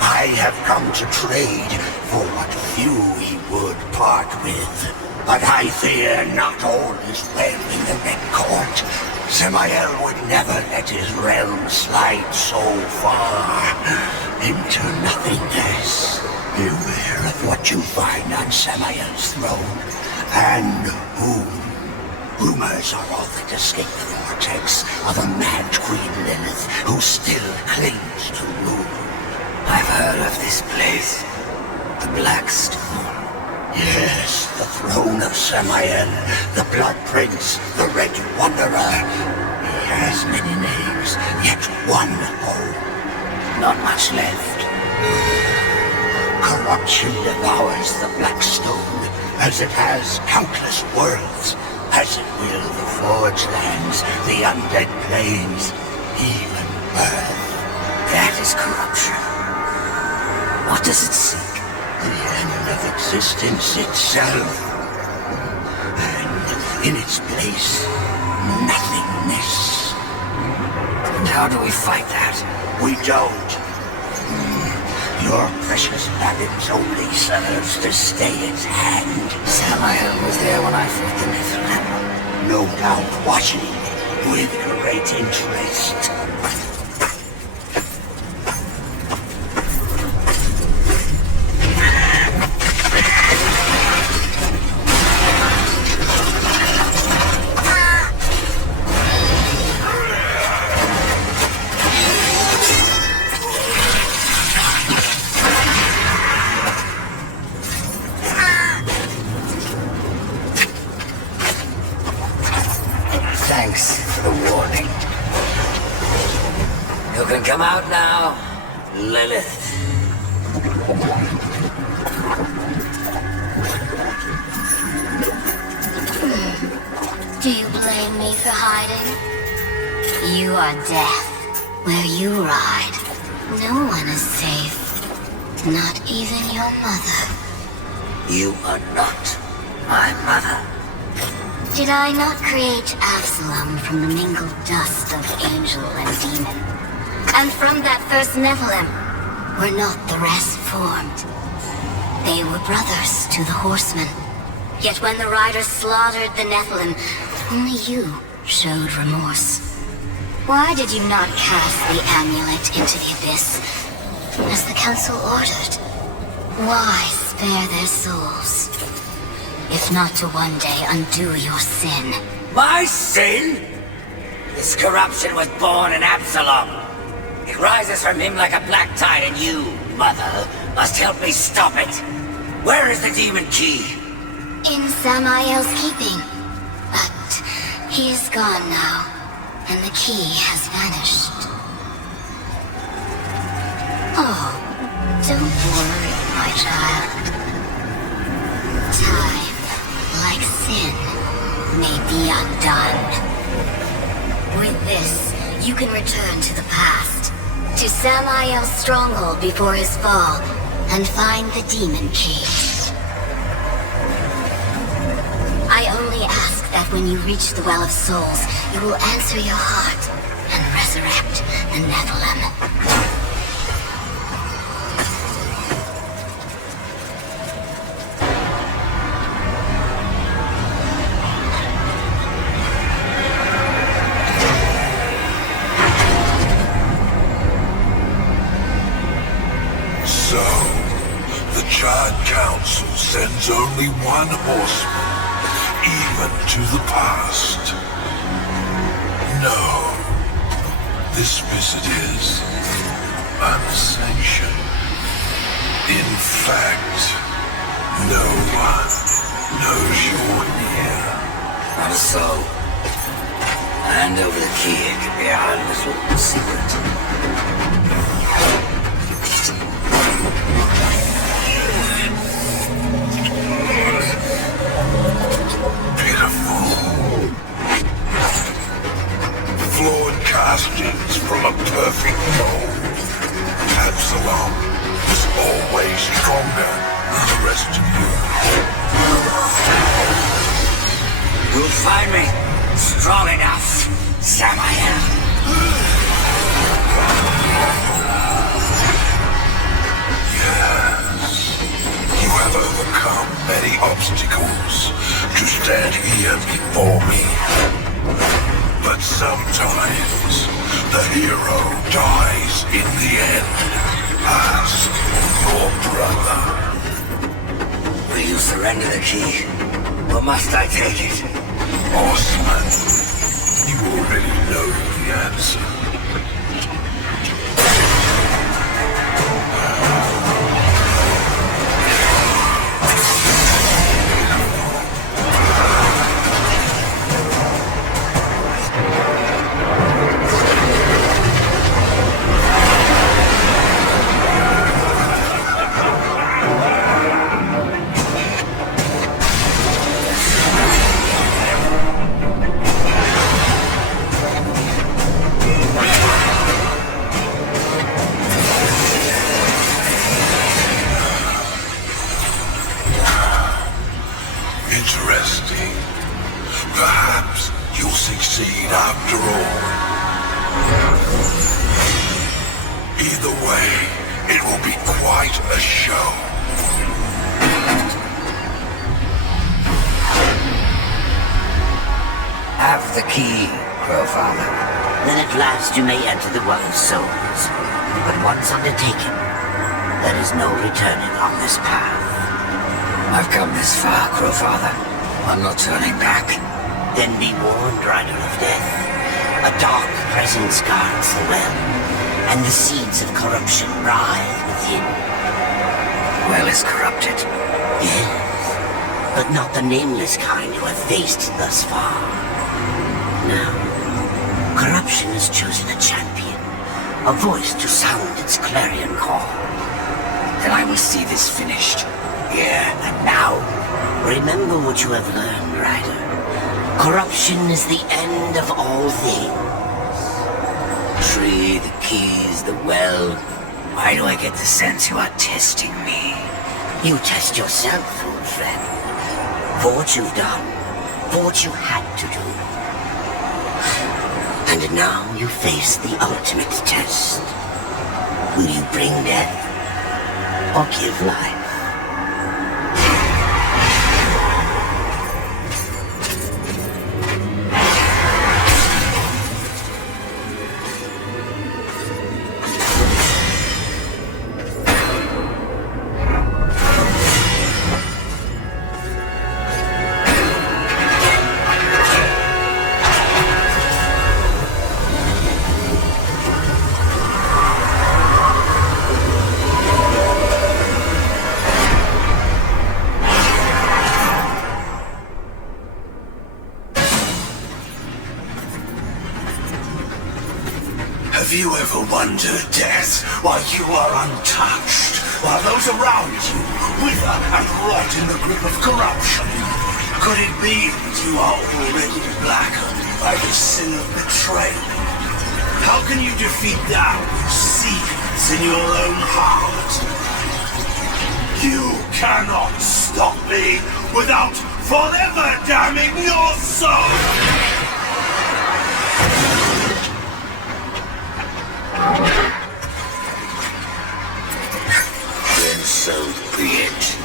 I have come to trade for what few he would part with. But I fear not all is well in the Red Court. Samael would never let his realm slide so far into nothingness. Beware of what you find on Samael's throne, and whom. Rumors are all that escape the vortex of a mad Queen Lilith who still clings to rule. I've heard of this place. The Black Stone. Yes, the throne of Samael, the Blood Prince, the Red Wanderer. He has many names, yet one home. Not much left. Corruption devours the Black Stone, as it has countless worlds, as it will the Forge Lands, the Undead Plains, even Earth. That is corruption. What does it seek? The end of existence itself. And in its place, nothingness. And how do we fight that? We don't. Your precious weapons only serves to stay its hand. Samael was there when I fought the Nephilim. No doubt watching with great interest. Thanks for the warning. You can come out now, Lilith. Do you blame me for hiding? You are death. Where you ride, no one is safe. Not even your mother. You are not my mother. Did I not create Absalom from the mingled dust of angel and demon? And from that first Nephilim, were not the rest formed? They were brothers to the horsemen. Yet when the riders slaughtered the Nephilim, only you showed remorse. Why did you not cast the amulet into the abyss, as the council ordered? Why spare their souls, if not to one day undo your sin? My sin? This corruption was born in Absalom. It rises from him like a black tide, and you, Mother, must help me stop it. Where is the demon key? In Samael's keeping. But he is gone now, and the key has vanished. Oh, don't worry, my child. Time, like sin, may be undone. With this, you can return to the past, to Samael's stronghold before his fall, and find the demon key. I only ask that when you reach the Well of Souls, you will answer your heart and resurrect the Nephilim. So, the Charred Council sends only one horseman, even to the past. No, this visit is unsanctioned. In fact, no one knows you're near. Not so. Hand over the key, it could be our little secret. Flawed castings from a perfect mold. Absalom was always stronger than the rest of you. You'll find me strong enough, Samael. Yes. You have overcome many obstacles to stand here before me. But sometimes, the hero dies in the end. Ask your brother. Will you surrender the key, or must I take it? Horseman, you already know the answer. Interesting. Perhaps you'll succeed after all. Either way, it will be quite a show. Have the key, Crowfather. Then at last you may enter the Well of Souls. But once undertaken, there is no returning on this path. I've come this far, Crowfather. I'm not turning back. Then be warned, Rider of Death. A dark presence guards the well, and the seeds of corruption writhe within. Well is corrupted. Yes, but not the nameless kind you have faced thus far. Now, corruption has chosen a champion, a voice to sound its clarion call. Then I will see this finished. Yeah, and now, remember what you have learned, Ryder. Corruption is the end of all things. Tree, the keys, the well. Why do I get the sense you are testing me? You test yourself, old friend. For what you've done. For what you had to do. And now you face the ultimate test. Will you bring death or give life? Have you ever wondered, Death, why you are untouched, while those around you wither and rot in the grip of corruption? Could it be that you are already blackened by the sin of betrayal? How can you defeat that which seethes in your own heart? You cannot stop me without forever damning your soul! Then so be it.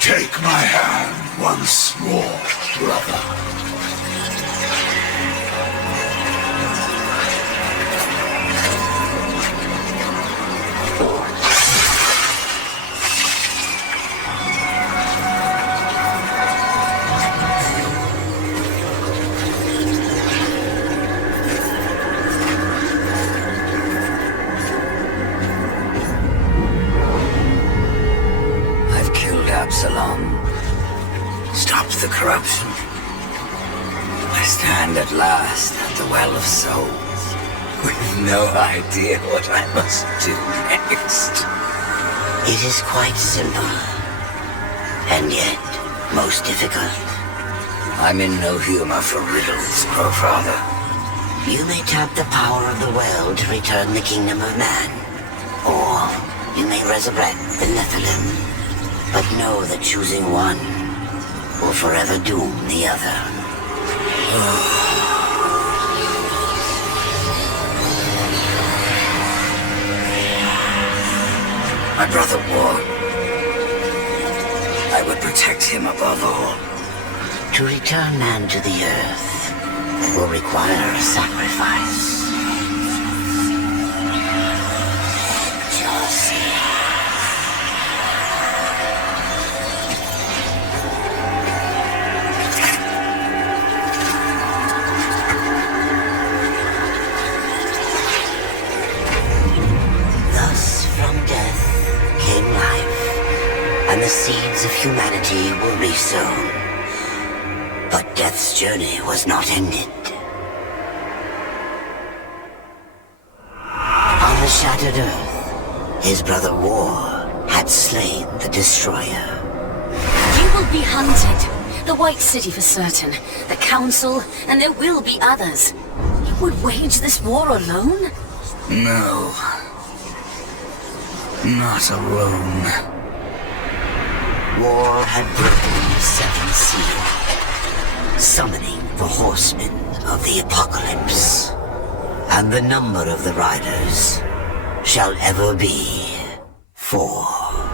Take my hand once more, brother. Absalom. Stop the corruption. I stand at last at the Well of Souls, with no idea what I must do next. It is quite simple, and yet most difficult. I'm in no humor for riddles, Crowfather. You may tap the power of the well to return the kingdom of man, or you may resurrect the Nephilim. But know that choosing one will forever doom the other. My brother warned. I would protect him above all. To return man to the earth will require a sacrifice. the seeds of humanity were resown. But Death's journey was not ended. On the shattered Earth, his brother War had slain the Destroyer. You will be hunted. The White City for certain. The Council, and there will be others. You would wage this war alone? No. Not alone. War had broken the seventh seal, summoning the horsemen of the apocalypse. And the number of the riders shall ever be 4.